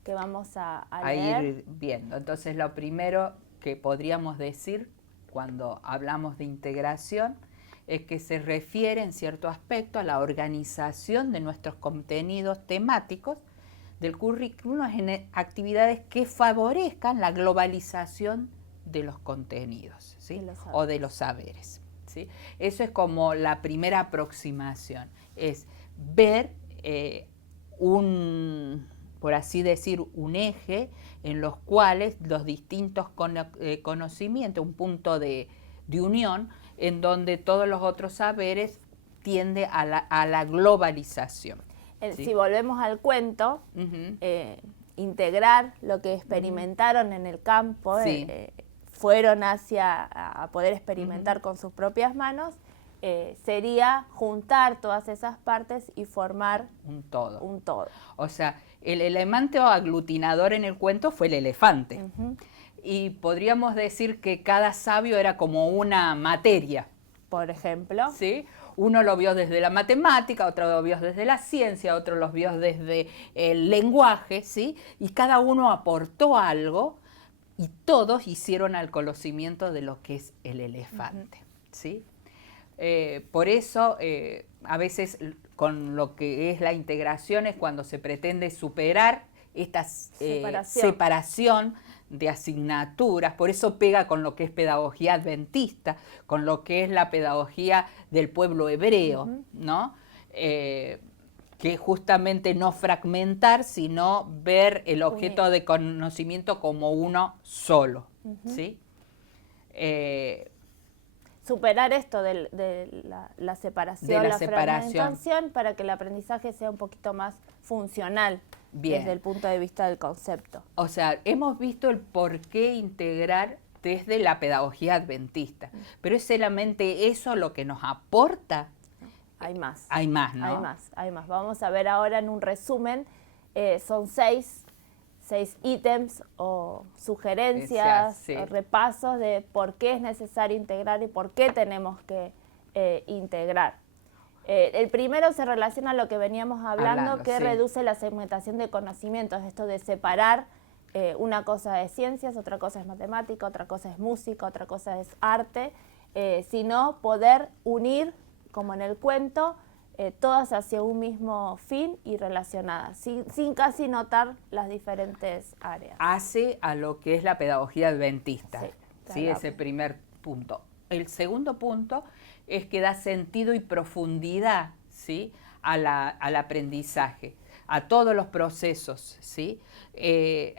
que vamos a leer. Ir viendo. Entonces, lo primero que podríamos decir cuando hablamos de integración es que se refiere en cierto aspecto a la organización de nuestros contenidos temáticos del currículo en actividades que favorezcan la globalización de los contenidos, ¿sí?, o de los saberes, ¿sí? Eso es como la primera aproximación, es ver por así decir, un eje en los cuales los distintos conocimientos, un punto de unión en donde todos los otros saberes tienden a la globalización. ¿Sí? Si volvemos al cuento, integrar lo que experimentaron en el campo, sí, fueron a poder experimentar con sus propias manos, sería juntar todas esas partes y formar un todo. Un todo. O sea, el elemento aglutinador en el cuento fue el elefante. Y podríamos decir que cada sabio era como una materia. Por ejemplo. ¿Sí? Uno lo vio desde la matemática, otro lo vio desde la ciencia, otro lo vio desde el lenguaje, ¿sí? Y cada uno aportó algo y todos hicieron al conocimiento de lo que es el elefante, ¿sí? Por eso, a veces con lo que es la integración es cuando se pretende superar esta separación de asignaturas, por eso pega con lo que es pedagogía adventista, con lo que es la pedagogía del pueblo hebreo, ¿no? Que justamente no fragmentar, sino ver el objeto de conocimiento como uno solo, ¿sí? Superar esto de la separación, la fragmentación, para que el aprendizaje sea un poquito más funcional. Bien. Desde el punto de vista del concepto. O sea, hemos visto el por qué integrar desde la pedagogía adventista, pero es solamente eso lo que nos aporta. Hay más. Hay más, ¿no? Hay más. Vamos a ver ahora en un resumen, son seis ítems o sugerencias, o repasos de por qué es necesario integrar y por qué tenemos que integrar. El primero se relaciona a lo que veníamos hablando, que reduce la segmentación de conocimientos, esto de separar una cosa es ciencias, otra cosa es matemática, otra cosa es música, otra cosa es arte, sino poder unir, como en el cuento, todas hacia un mismo fin y relacionadas, sin casi notar las diferentes áreas. Hace a lo que es la pedagogía adventista, ¿sí? Ese primer punto. El segundo punto es que da sentido y profundidad, ¿sí? al aprendizaje, a todos los procesos, ¿sí?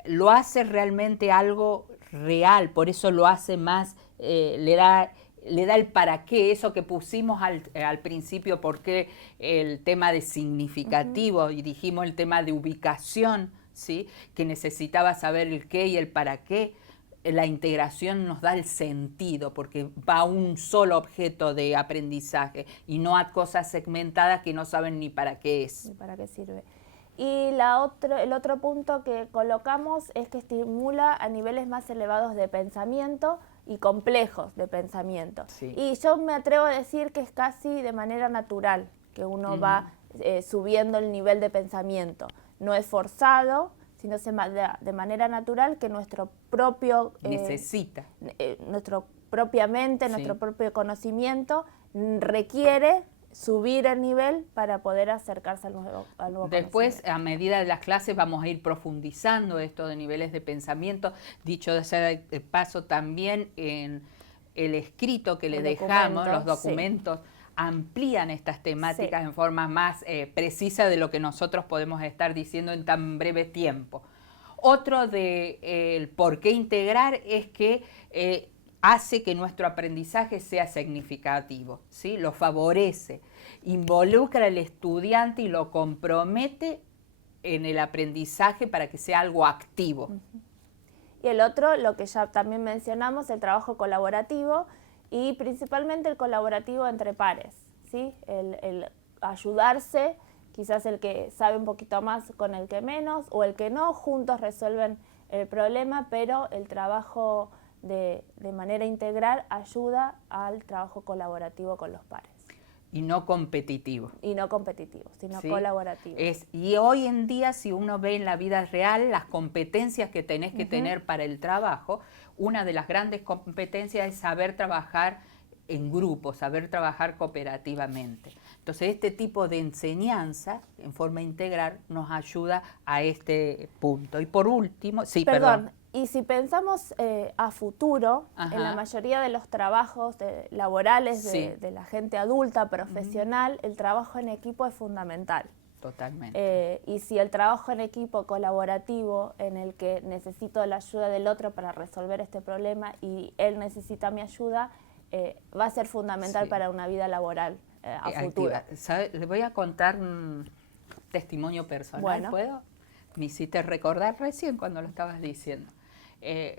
Lo hace realmente algo real, por eso lo hace más, le da el para qué, eso que pusimos al principio, porque el tema de significativo, y dijimos el tema de ubicación, ¿sí? Que necesitaba saber el qué y el para qué. La integración nos da el sentido, porque va a un solo objeto de aprendizaje y no a cosas segmentadas que no saben ni para qué es. Ni para qué sirve. Y el otro punto que colocamos es que estimula a niveles más elevados de pensamiento y complejos de pensamiento. Sí. Y yo me atrevo a decir que es casi de manera natural que uno va subiendo el nivel de pensamiento. No es forzado, sino de manera natural que nuestro propio... necesita. Nuestra propia mente, nuestro propio conocimiento requiere subir el nivel para poder acercarse al nuevo Después, a medida de las clases, vamos a ir profundizando esto de niveles de pensamiento. Dicho de ese paso, también en el escrito que le dejamos, los documentos, amplían estas temáticas en forma más precisa de lo que nosotros podemos estar diciendo en tan breve tiempo. Otro el por qué integrar es que hace que nuestro aprendizaje sea significativo, ¿sí? Lo favorece, involucra al estudiante y lo compromete en el aprendizaje para que sea algo activo. Y el otro, lo que ya también mencionamos, el trabajo colaborativo y principalmente el colaborativo entre pares, ¿sí? El ayudarse, quizás el que sabe un poquito más con el que menos o el que no, juntos resuelven el problema, pero el trabajo de manera integral ayuda al trabajo colaborativo con los pares. Y no competitivo. Y no competitivo, sino colaborativo. Y hoy en día, si uno ve en la vida real las competencias que tenés que tener para el trabajo, una de las grandes competencias es saber trabajar en grupo, saber trabajar cooperativamente. Entonces, este tipo de enseñanza en forma integral nos ayuda a este punto. Y por último, perdón. Y si pensamos a futuro, en la mayoría de los trabajos laborales de la gente adulta, profesional, el trabajo en equipo es fundamental. Totalmente. Y si el trabajo en equipo colaborativo, en el que necesito la ayuda del otro para resolver este problema y él necesita mi ayuda, va a ser fundamental para una vida laboral a futuro. Les voy a contar un testimonio personal, ¿puedo? Me hiciste recordar recién cuando lo estabas diciendo.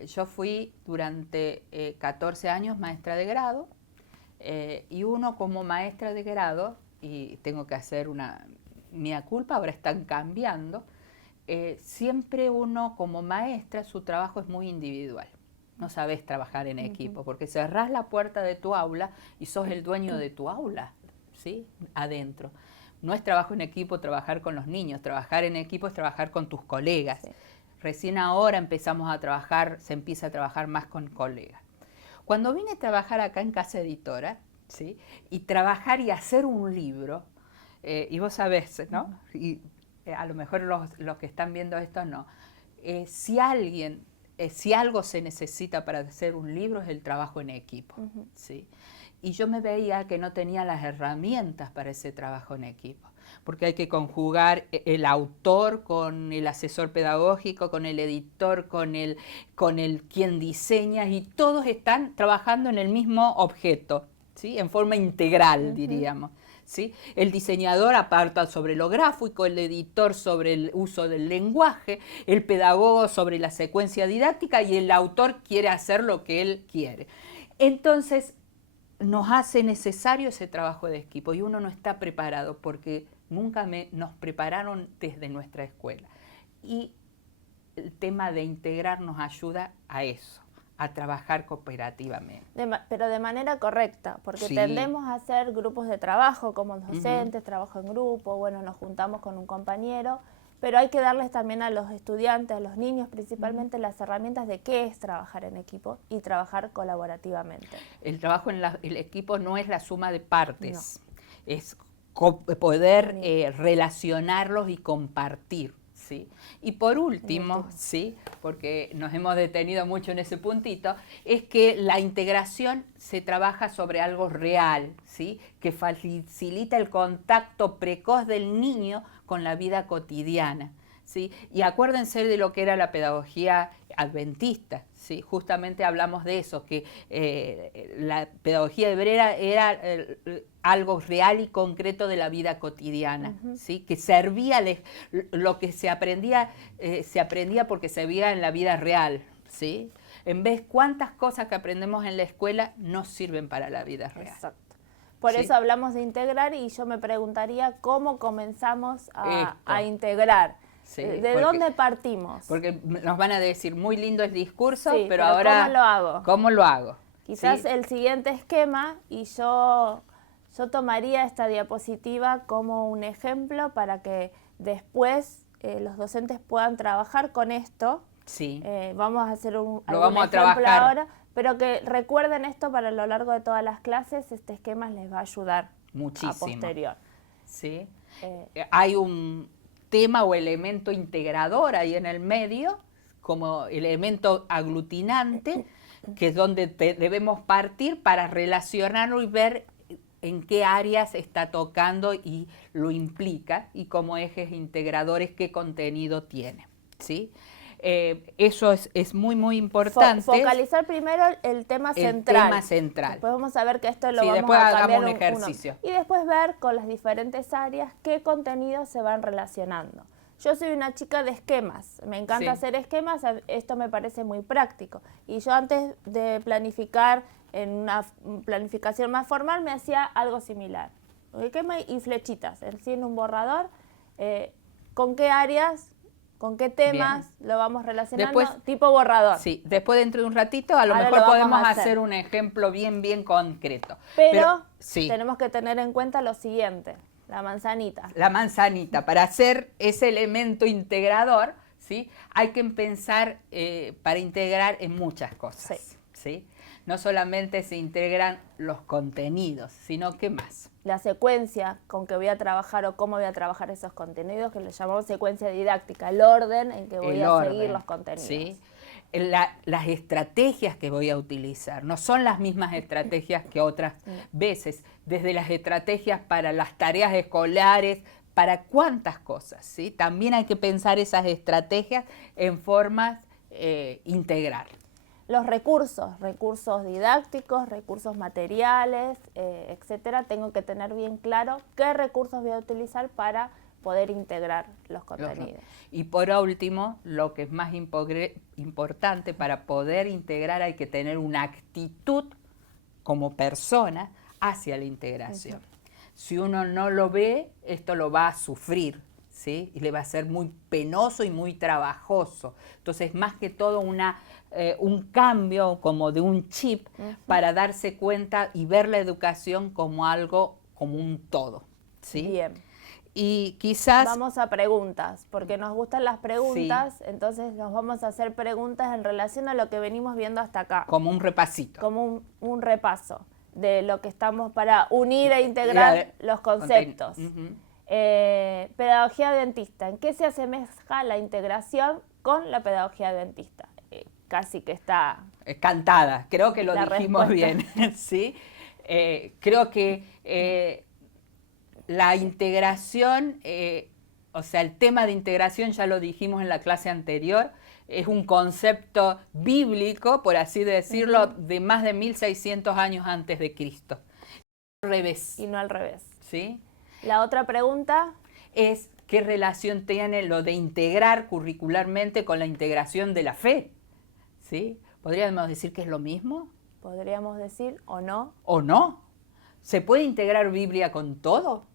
Yo fui durante 14 años maestra de grado y uno como maestra de grado, y tengo que hacer una mea culpa, ahora están cambiando, siempre uno como maestra su trabajo es muy individual. No sabes trabajar en equipo porque cerrás la puerta de tu aula y sos el dueño de tu aula, ¿sí? Adentro. No es trabajo en equipo trabajar con los niños, trabajar en equipo es trabajar con tus colegas. Sí. Recién ahora se empieza a trabajar más con colegas. Cuando vine a trabajar acá en Casa Editora, ¿sí? Y trabajar y hacer un libro, y vos sabés, ¿no? Y a lo mejor los que están viendo esto no. Si algo se necesita para hacer un libro es el trabajo en equipo, ¿sí? Y yo me veía que no tenía las herramientas para ese trabajo en equipo, porque hay que conjugar el autor con el asesor pedagógico, con el editor, con el quien diseña, y todos están trabajando en el mismo objeto, ¿sí? En forma integral, diríamos. ¿Sí? El diseñador aparta sobre lo gráfico, el editor sobre el uso del lenguaje, el pedagogo sobre la secuencia didáctica y el autor quiere hacer lo que él quiere. Entonces, nos hace necesario ese trabajo de equipo y uno no está preparado porque nunca nos prepararon desde nuestra escuela. Y el tema de integrar nos ayuda a eso, a trabajar cooperativamente. Pero de manera correcta, porque Sí. tendemos a hacer grupos de trabajo como docentes, trabajo en grupo, bueno, nos juntamos con un compañero, pero hay que darles también a los estudiantes, a los niños principalmente, las herramientas de qué es trabajar en equipo y trabajar colaborativamente. El trabajo en el equipo no es la suma de partes, es poder relacionarlos y compartir. ¿Sí? Y por último, ¿sí? Porque nos hemos detenido mucho en ese puntito, es que la integración se trabaja sobre algo real, ¿sí? Que facilita el contacto precoz del niño con la vida cotidiana, ¿sí? Y acuérdense de lo que era la pedagogía adventista, ¿sí? Justamente hablamos de eso, que la pedagogía hebrea era algo real y concreto de la vida cotidiana, ¿sí? Que servía, lo que se aprendía porque se veía en la vida real, ¿sí? En vez, cuántas cosas que aprendemos en la escuela no sirven para la vida real. Exacto. Por ¿sí? eso hablamos de integrar y yo me preguntaría cómo comenzamos a integrar. Sí, ¿De dónde partimos? Porque nos van a decir, muy lindo el discurso, Sí, pero ahora, ¿cómo lo hago? ¿cómo lo hago? Quizás ¿sí? el siguiente esquema, y yo tomaría esta diapositiva como un ejemplo para que después los docentes puedan trabajar con esto. Sí. Vamos a hacer algún vamos a ejemplo trabajar ahora, pero que recuerden esto para lo largo de todas las clases, este esquema les va a ayudar muchísimo. a posterior. ¿Sí? Hay un tema o elemento integrador ahí en el medio, como elemento aglutinante, que es donde debemos partir para relacionarlo y ver en qué áreas está tocando y lo implica, y como ejes integradores qué contenido tiene, ¿sí? Eso es muy, muy importante. Focalizar primero el tema central. El tema central. Después vamos a ver que esto lo sí, vamos después a hagamos cambiar un ejercicio. Y después ver con las diferentes áreas qué contenidos se van relacionando. Yo soy una chica de esquemas, me encanta hacer esquemas, esto me parece muy práctico. Y yo antes de planificar en una planificación más formal me hacía algo similar. Esquema y flechitas, en un borrador, con qué áreas, con qué temas lo vamos relacionando, después, tipo borrador. Sí, después dentro de un ratito a lo Ahora mejor podemos hacer un ejemplo bien concreto. Pero tenemos que tener en cuenta lo siguiente. La manzanita. La manzanita. Para hacer ese elemento integrador, ¿sí? Hay que pensar para integrar en muchas cosas. ¿Sí? No solamente se integran los contenidos, sino ¿qué más? La secuencia con que voy a trabajar o cómo voy a trabajar esos contenidos, que le llamamos secuencia didáctica, el orden en que voy a seguir los contenidos. ¿Sí? Las estrategias que voy a utilizar no son las mismas estrategias que otras veces, desde las estrategias para las tareas escolares, para cuántas cosas, ¿sí? También hay que pensar esas estrategias en formas integral. Los recursos didácticos, recursos materiales, etcétera, tengo que tener bien claro qué recursos voy a utilizar para poder integrar los contenidos. Y por último, lo que es más importante, para poder integrar hay que tener una actitud como persona hacia la integración. Si uno no lo ve, esto lo va a sufrir, ¿sí? Y le va a ser muy penoso y muy trabajoso. Entonces, más que todo un cambio como de un chip para darse cuenta y ver la educación como algo, como un todo, ¿sí? Bien. Y quizás... Vamos a preguntas, porque nos gustan las preguntas, entonces nos vamos a hacer preguntas en relación a lo que venimos viendo hasta acá. Como un repasito. Como un repaso. de lo que estamos para unir e integrar los conceptos. Pedagogía adventista, ¿en qué se asemeja la integración con la pedagogía adventista? Casi que está cantada, creo que lo dijimos respuesta bien, ¿sí? Creo que la integración, o sea, el tema de integración ya lo dijimos en la clase anterior, es un concepto bíblico, por así decirlo, de más de 1600 años antes de Cristo. Al revés. Y no al revés. ¿Sí? La otra pregunta es qué relación tiene lo de integrar curricularmente con la integración de la fe. ¿Sí? ¿Podríamos decir que es lo mismo? Podríamos decir, o no. ¿O no? ¿Se puede integrar Biblia con todo?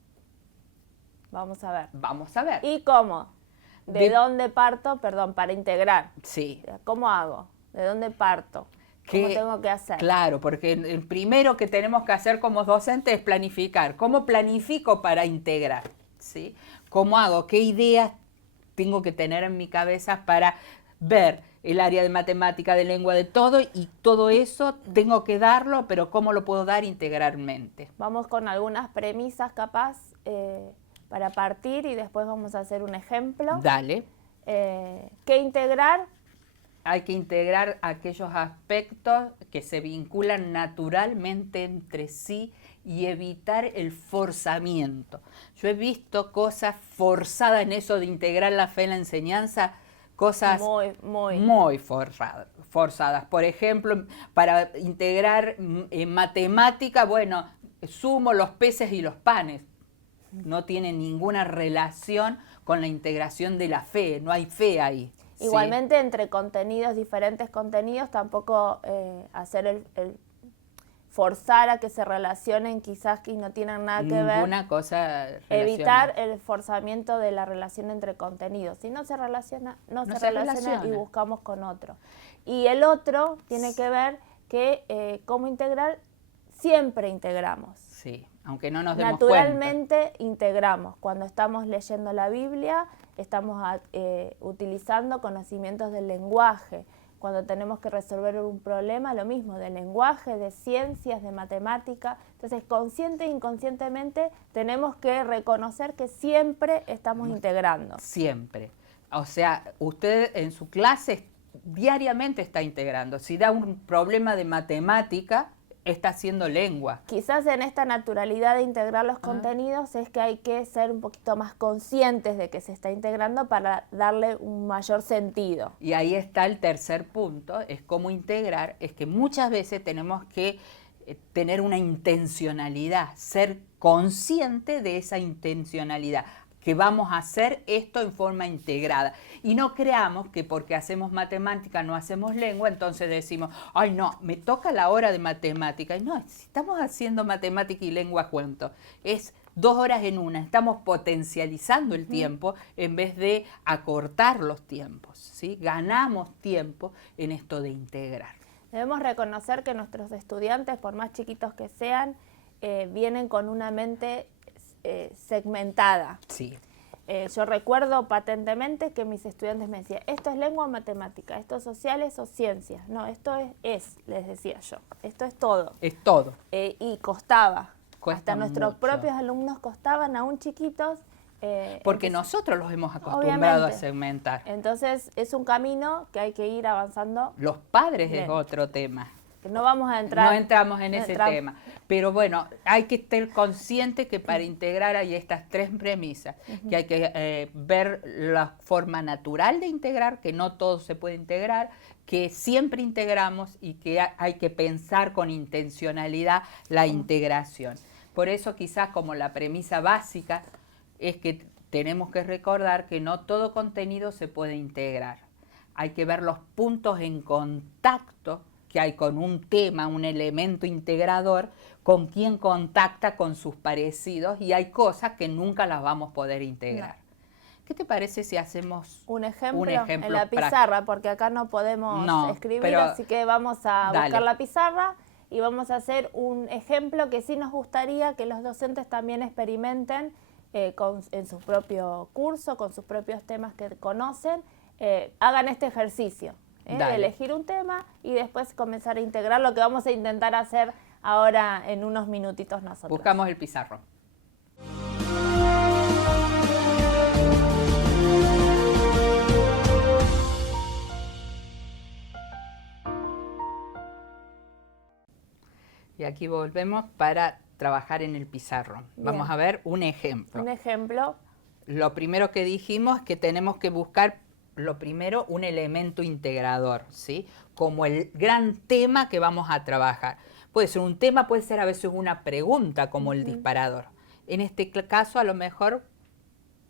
Vamos a ver. Vamos a ver. ¿Y cómo? ¿De dónde parto? Perdón, para integrar. Sí. ¿Cómo hago? ¿De dónde parto? ¿Cómo tengo que hacer? Claro, porque el primero que tenemos que hacer como docentes es planificar. ¿Cómo planifico para integrar? ¿Sí? ¿Cómo hago? ¿Qué ideas tengo que tener en mi cabeza para ver el área de matemática, de lengua, de todo, y todo eso tengo que darlo, pero ¿cómo lo puedo dar integralmente? Vamos con algunas premisas capaz para partir y después vamos a hacer un ejemplo. Dale. ¿Qué integrar? Hay que integrar aquellos aspectos que se vinculan naturalmente entre sí y evitar el forzamiento. Yo he visto cosas forzadas en eso de integrar la fe en la enseñanza, cosas muy forzadas. Por ejemplo, para integrar matemática, bueno, sumo los peces y los panes. No tiene ninguna relación con la integración de la fe, no hay fe ahí. Igualmente, ¿sí? Entre contenidos, diferentes contenidos, tampoco hacer el forzar a que se relacionen quizás y no tienen nada que ver. Ninguna cosa relaciona. Evitar el forzamiento de la relación entre contenidos. Si no se relaciona, no se relaciona y buscamos con otro. Y el otro tiene que ver que cómo integrar, siempre integramos. Sí, aunque no nos demos cuenta. Naturalmente integramos. Cuando estamos leyendo la Biblia, estamos utilizando conocimientos del lenguaje. Cuando tenemos que resolver un problema, lo mismo, de lenguaje, de ciencias, de matemática. Entonces, consciente e inconscientemente, tenemos que reconocer que siempre estamos integrando. Siempre. O sea, usted en su clase diariamente está integrando. Si da un problema de matemática, está haciendo lengua. Quizás en esta naturalidad de integrar los contenidos es que hay que ser un poquito más conscientes de que se está integrando para darle un mayor sentido. Y ahí está el tercer punto, es cómo integrar, es que muchas veces tenemos que tener una intencionalidad, ser consciente de esa intencionalidad, que vamos a hacer esto en forma integrada. Y no creamos que porque hacemos matemática no hacemos lengua, entonces decimos, ay no, me toca la hora de matemática. Y no, si estamos haciendo matemática y lengua juntos, es 2 horas en una, estamos potencializando el tiempo en vez de acortar los tiempos, ¿sí? Ganamos tiempo en esto de integrar. Debemos reconocer que nuestros estudiantes, por más chiquitos que sean, vienen con una mente segmentada. Sí. Yo recuerdo patentemente que mis estudiantes me decían, esto es lengua o matemática, esto es sociales o ciencias. No, esto les decía yo, esto es todo. Es todo. Y costaba. Cuesta hasta nuestros mucho. Propios alumnos costaban, aún chiquitos. Porque entonces, nosotros los hemos acostumbrado obviamente, a segmentar. Entonces es un camino que hay que ir avanzando. Los padres Bien. Es otro tema. No vamos a entrar. No entramos en ese tema. Pero bueno, hay que estar consciente que para integrar hay estas 3 premisas. Que hay que ver la forma natural de integrar, que no todo se puede integrar, que siempre integramos y que hay que pensar con intencionalidad la integración. Por eso quizás como la premisa básica es que tenemos que recordar que no todo contenido se puede integrar. Hay que ver los puntos en contacto que hay con un tema, un elemento integrador, con quien contacta con sus parecidos, y hay cosas que nunca las vamos a poder integrar. No. ¿Qué te parece si hacemos un ejemplo en la pizarra? Porque acá no podemos escribir, así que vamos a buscar la pizarra y vamos a hacer un ejemplo que sí nos gustaría que los docentes también experimenten en su propio curso, con sus propios temas que conocen, hagan este ejercicio. De elegir un tema y después comenzar a integrar lo que vamos a intentar hacer ahora en unos minutitos nosotros. Buscamos el pizarrón. Y aquí volvemos para trabajar en el pizarrón. Bien. Vamos a ver un ejemplo. Un ejemplo. Lo primero que dijimos es que tenemos que buscar, lo primero, un elemento integrador, ¿sí? Como el gran tema que vamos a trabajar. Puede ser un tema, puede ser a veces una pregunta, como el disparador. En este caso, a lo mejor,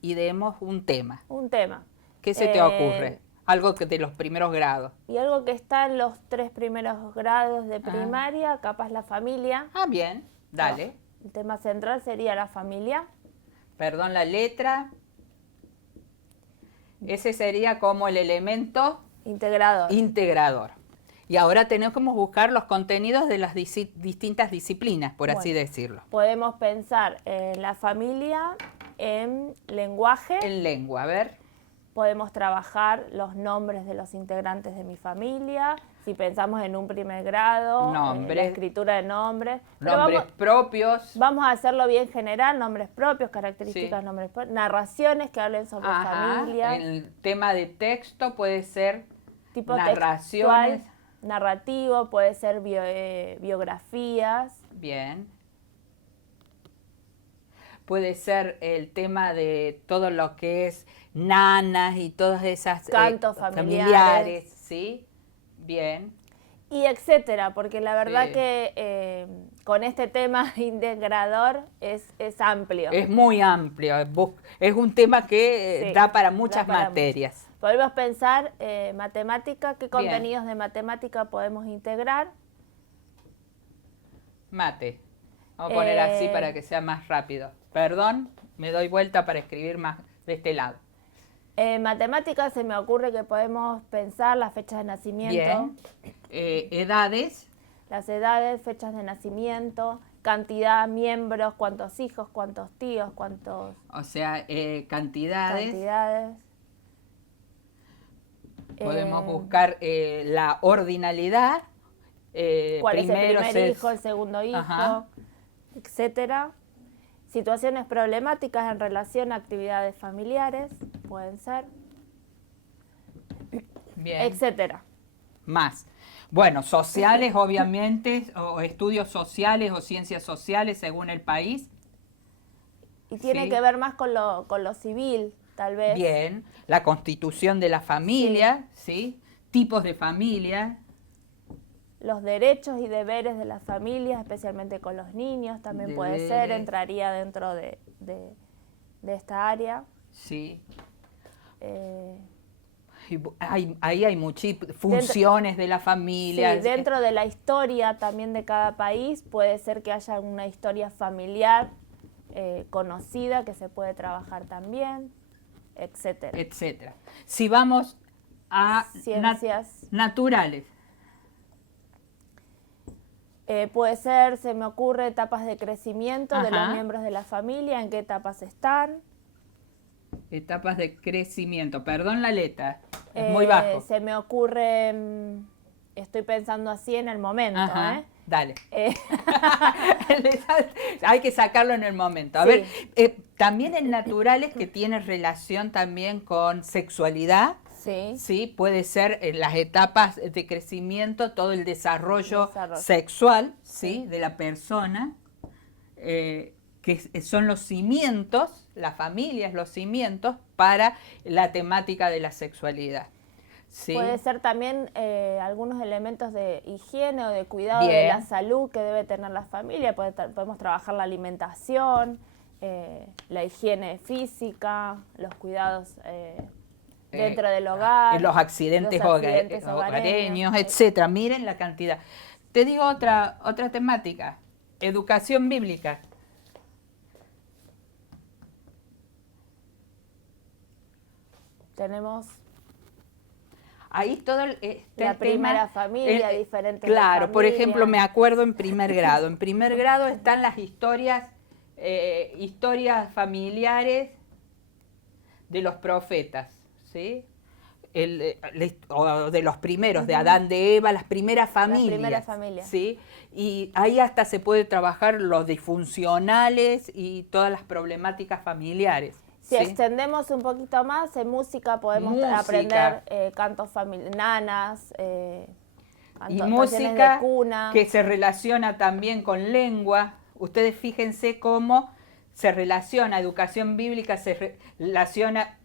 ideemos un tema. Un tema. ¿Qué se te ocurre? Algo que de los primeros grados. Y algo que está en los 3 primeros grados de primaria, capaz la familia. Ah, bien, dale. El tema central sería la familia. Perdón, la letra. Ese sería como el elemento Integrador. integrador. Y ahora tenemos que buscar los contenidos de las distintas disciplinas, por así decirlo. Podemos pensar en la familia, en lenguaje. En lengua, a ver. Podemos trabajar los nombres de los integrantes de mi familia. Si pensamos en un primer grado, Nombres. la escritura de nombres. Pero Nombres propios. vamos a hacerlo bien general, nombres propios, características, Sí. nombres propios, narraciones que hablen sobre familia. El tema de texto puede ser Tipo narraciones. textual, narrativo, puede ser biografías. Bien. Puede ser el tema de todo lo que es nanas y todas esas Cantos familiares. ¿sí? Bien. Y etcétera, porque la verdad Sí. que con este tema integrador es amplio. Es muy amplio. Es un tema que Sí, da para muchas da para materias. Podemos pensar matemática, qué Bien. contenidos de matemática podemos integrar. Mate. Vamos a poner así Eh, para que sea más rápido. Perdón, me doy vuelta para escribir más de este lado. En matemáticas se me ocurre que podemos pensar las fechas de nacimiento, Bien. Edades. las edades, fechas de nacimiento, cantidad, miembros, cuántos hijos, cuántos tíos, cuántos O sea, cantidades. cantidades. Podemos Eh, buscar la ordinalidad. cuál es el primero primer hijo, el segundo hijo, Ajá. etcétera. Situaciones problemáticas en relación a actividades familiares, pueden ser, Bien. etcétera. Más. Bueno, sociales, obviamente, o estudios sociales o ciencias sociales según el país. Y tiene Sí. que ver más con lo civil, tal vez. Bien. La constitución de la familia, ¿sí? Tipos de familia. Los derechos y deberes de las familias, especialmente con los niños, también puede ser, Deberes. entraría dentro de esta área. Sí. Eh, Ahí hay muchas funciones de la familia. sí, dentro de la historia también de cada país puede ser que haya una historia familiar conocida que se puede trabajar también, etcétera. Etcétera. Si vamos a Ciencias. naturales. Puede ser, se me ocurre, etapas de crecimiento de los Ajá. miembros de la familia, en qué etapas están. Etapas de crecimiento. Perdón la letra. Es muy bajo. Se me ocurre, estoy pensando así en el momento, Ajá. Dale. Eh, Hay que sacarlo en el momento. A Sí. ver, también en naturales que tiene relación también con sexualidad. sí, Sí, puede ser en las etapas de crecimiento, todo el desarrollo Desarrollo. sexual, ¿sí? De la persona, que son los cimientos, la familia es los cimientos para la temática de la sexualidad. ¿Sí? puede ser también algunos elementos de higiene o de cuidado de Bien. la salud que debe tener la familia. Podemos trabajar la alimentación, la higiene física, los cuidados dentro del hogar. Los accidentes, los accidentes hogareños, etcétera. Miren la cantidad. Te digo otra temática, educación bíblica. Tenemos Ahí todo la primera familia, diferentes Claro, por familias. ejemplo, me acuerdo en primer grado. En primer grado están las historias familiares de los profetas, ¿sí? o de los primeros, de Adán, de Eva, las primeras familias. Las primeras familias. ¿Sí? Y ahí hasta se puede trabajar los disfuncionales y todas las problemáticas familiares. Si ¿sí? extendemos un poquito más, en música podemos aprender cantos nanas, y música de cuna, que se relaciona también con lengua. Ustedes fíjense cómo se relaciona, educación bíblica se relaciona,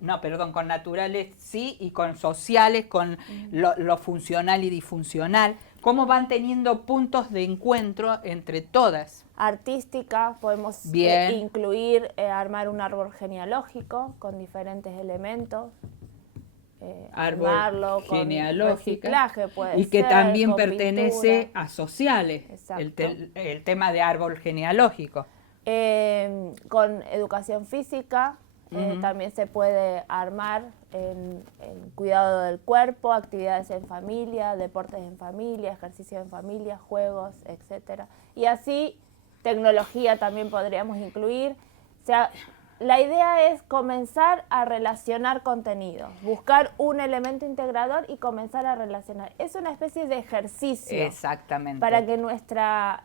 con naturales sí, y con sociales, con lo funcional y disfuncional, cómo van teniendo puntos de encuentro entre todas. Artística, podemos incluir, armar un árbol genealógico con diferentes elementos. Árbol genealógico, reciclaje puede y que ser, también pertenece pintura. A sociales, el tema de árbol genealógico. Con educación física también se puede armar en cuidado del cuerpo, actividades en familia, deportes en familia, ejercicio en familia, juegos, etcétera. Y así tecnología también podríamos incluir. O sea, la idea es comenzar a relacionar contenidos, buscar un elemento integrador y comenzar a relacionar. Es una especie de ejercicio. Exactamente. Para que nuestra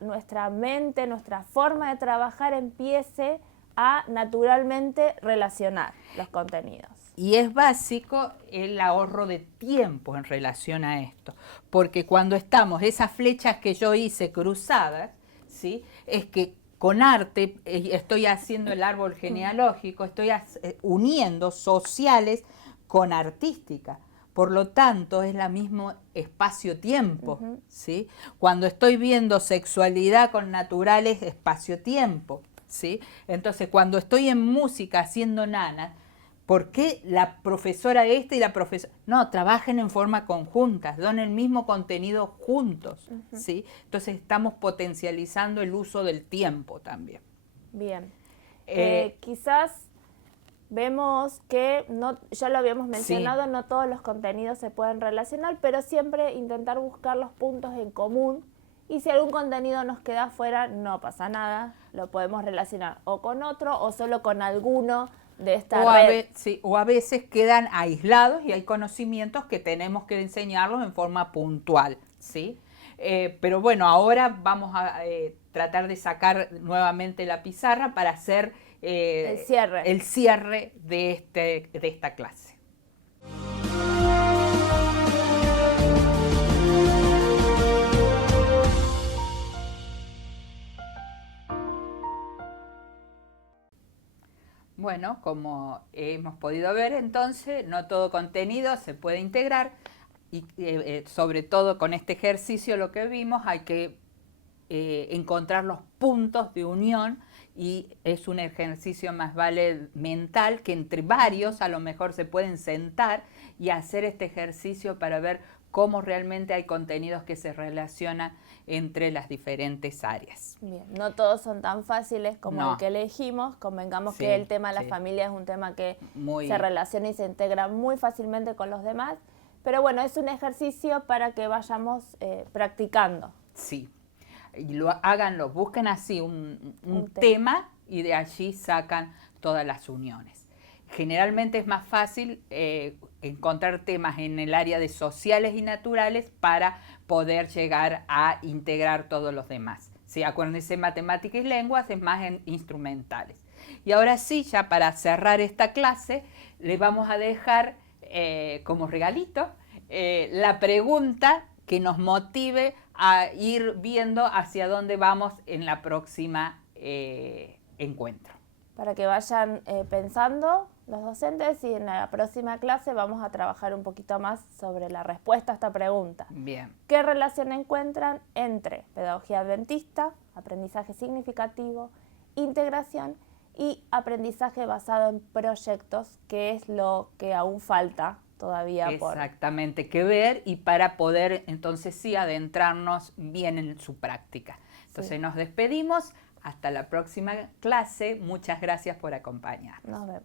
mente, nuestra forma de trabajar empiece a naturalmente relacionar los contenidos. Y es básico el ahorro de tiempo en relación a esto, porque cuando estamos, esas flechas que yo hice cruzadas, ¿sí? Es que con arte estoy haciendo el árbol genealógico, estoy uniendo sociales con artística. Por lo tanto, es el mismo espacio-tiempo, ¿sí? Cuando estoy viendo sexualidad con naturales, espacio-tiempo, ¿sí? Entonces, cuando estoy en música haciendo nanas, ¿por qué la profesora y la profesora? No, trabajen en forma conjunta, dan el mismo contenido juntos, ¿sí? Entonces estamos potencializando el uso del tiempo también. Bien. Quizás vemos que, ya lo habíamos mencionado, no todos los contenidos se pueden relacionar, pero siempre intentar buscar los puntos en común. Y si algún contenido nos queda afuera, no pasa nada, lo podemos relacionar o con otro o solo con alguno de esta red. O a veces quedan aislados y hay conocimientos que tenemos que enseñarlos en forma puntual, ¿sí? Pero bueno, ahora vamos a tratar de sacar nuevamente la pizarra para hacer el cierre de esta clase. Bueno, como hemos podido ver, entonces, no todo contenido se puede integrar y sobre todo con este ejercicio lo que vimos, hay que encontrar los puntos de unión y es un ejercicio más vale mental que entre varios a lo mejor se pueden sentar y hacer este ejercicio para ver cómo realmente hay contenidos que se relacionan entre las diferentes áreas. Bien, no todos son tan fáciles como el que elegimos, convengamos que el tema de la familia es un tema que se relaciona y se integra muy fácilmente con los demás, pero bueno, es un ejercicio para que vayamos practicando. Sí, y háganlo, busquen así un tema y de allí sacan todas las uniones. Generalmente es más fácil encontrar temas en el área de sociales y naturales para poder llegar a integrar todos los demás. ¿Sí? Acuérdense, matemáticas y lenguas es más en instrumentales. Y ahora sí, ya para cerrar esta clase, les vamos a dejar como regalito la pregunta que nos motive a ir viendo hacia dónde vamos en la próxima encuentro. Para que vayan pensando los docentes y en la próxima clase vamos a trabajar un poquito más sobre la respuesta a esta pregunta. Bien. ¿Qué relación encuentran entre pedagogía adventista, aprendizaje significativo, integración y aprendizaje basado en proyectos, que es lo que aún falta todavía Exactamente, que ver y para poder entonces sí adentrarnos bien en su práctica. Entonces nos despedimos. Hasta la próxima clase. Muchas gracias por acompañarnos. Nos vemos.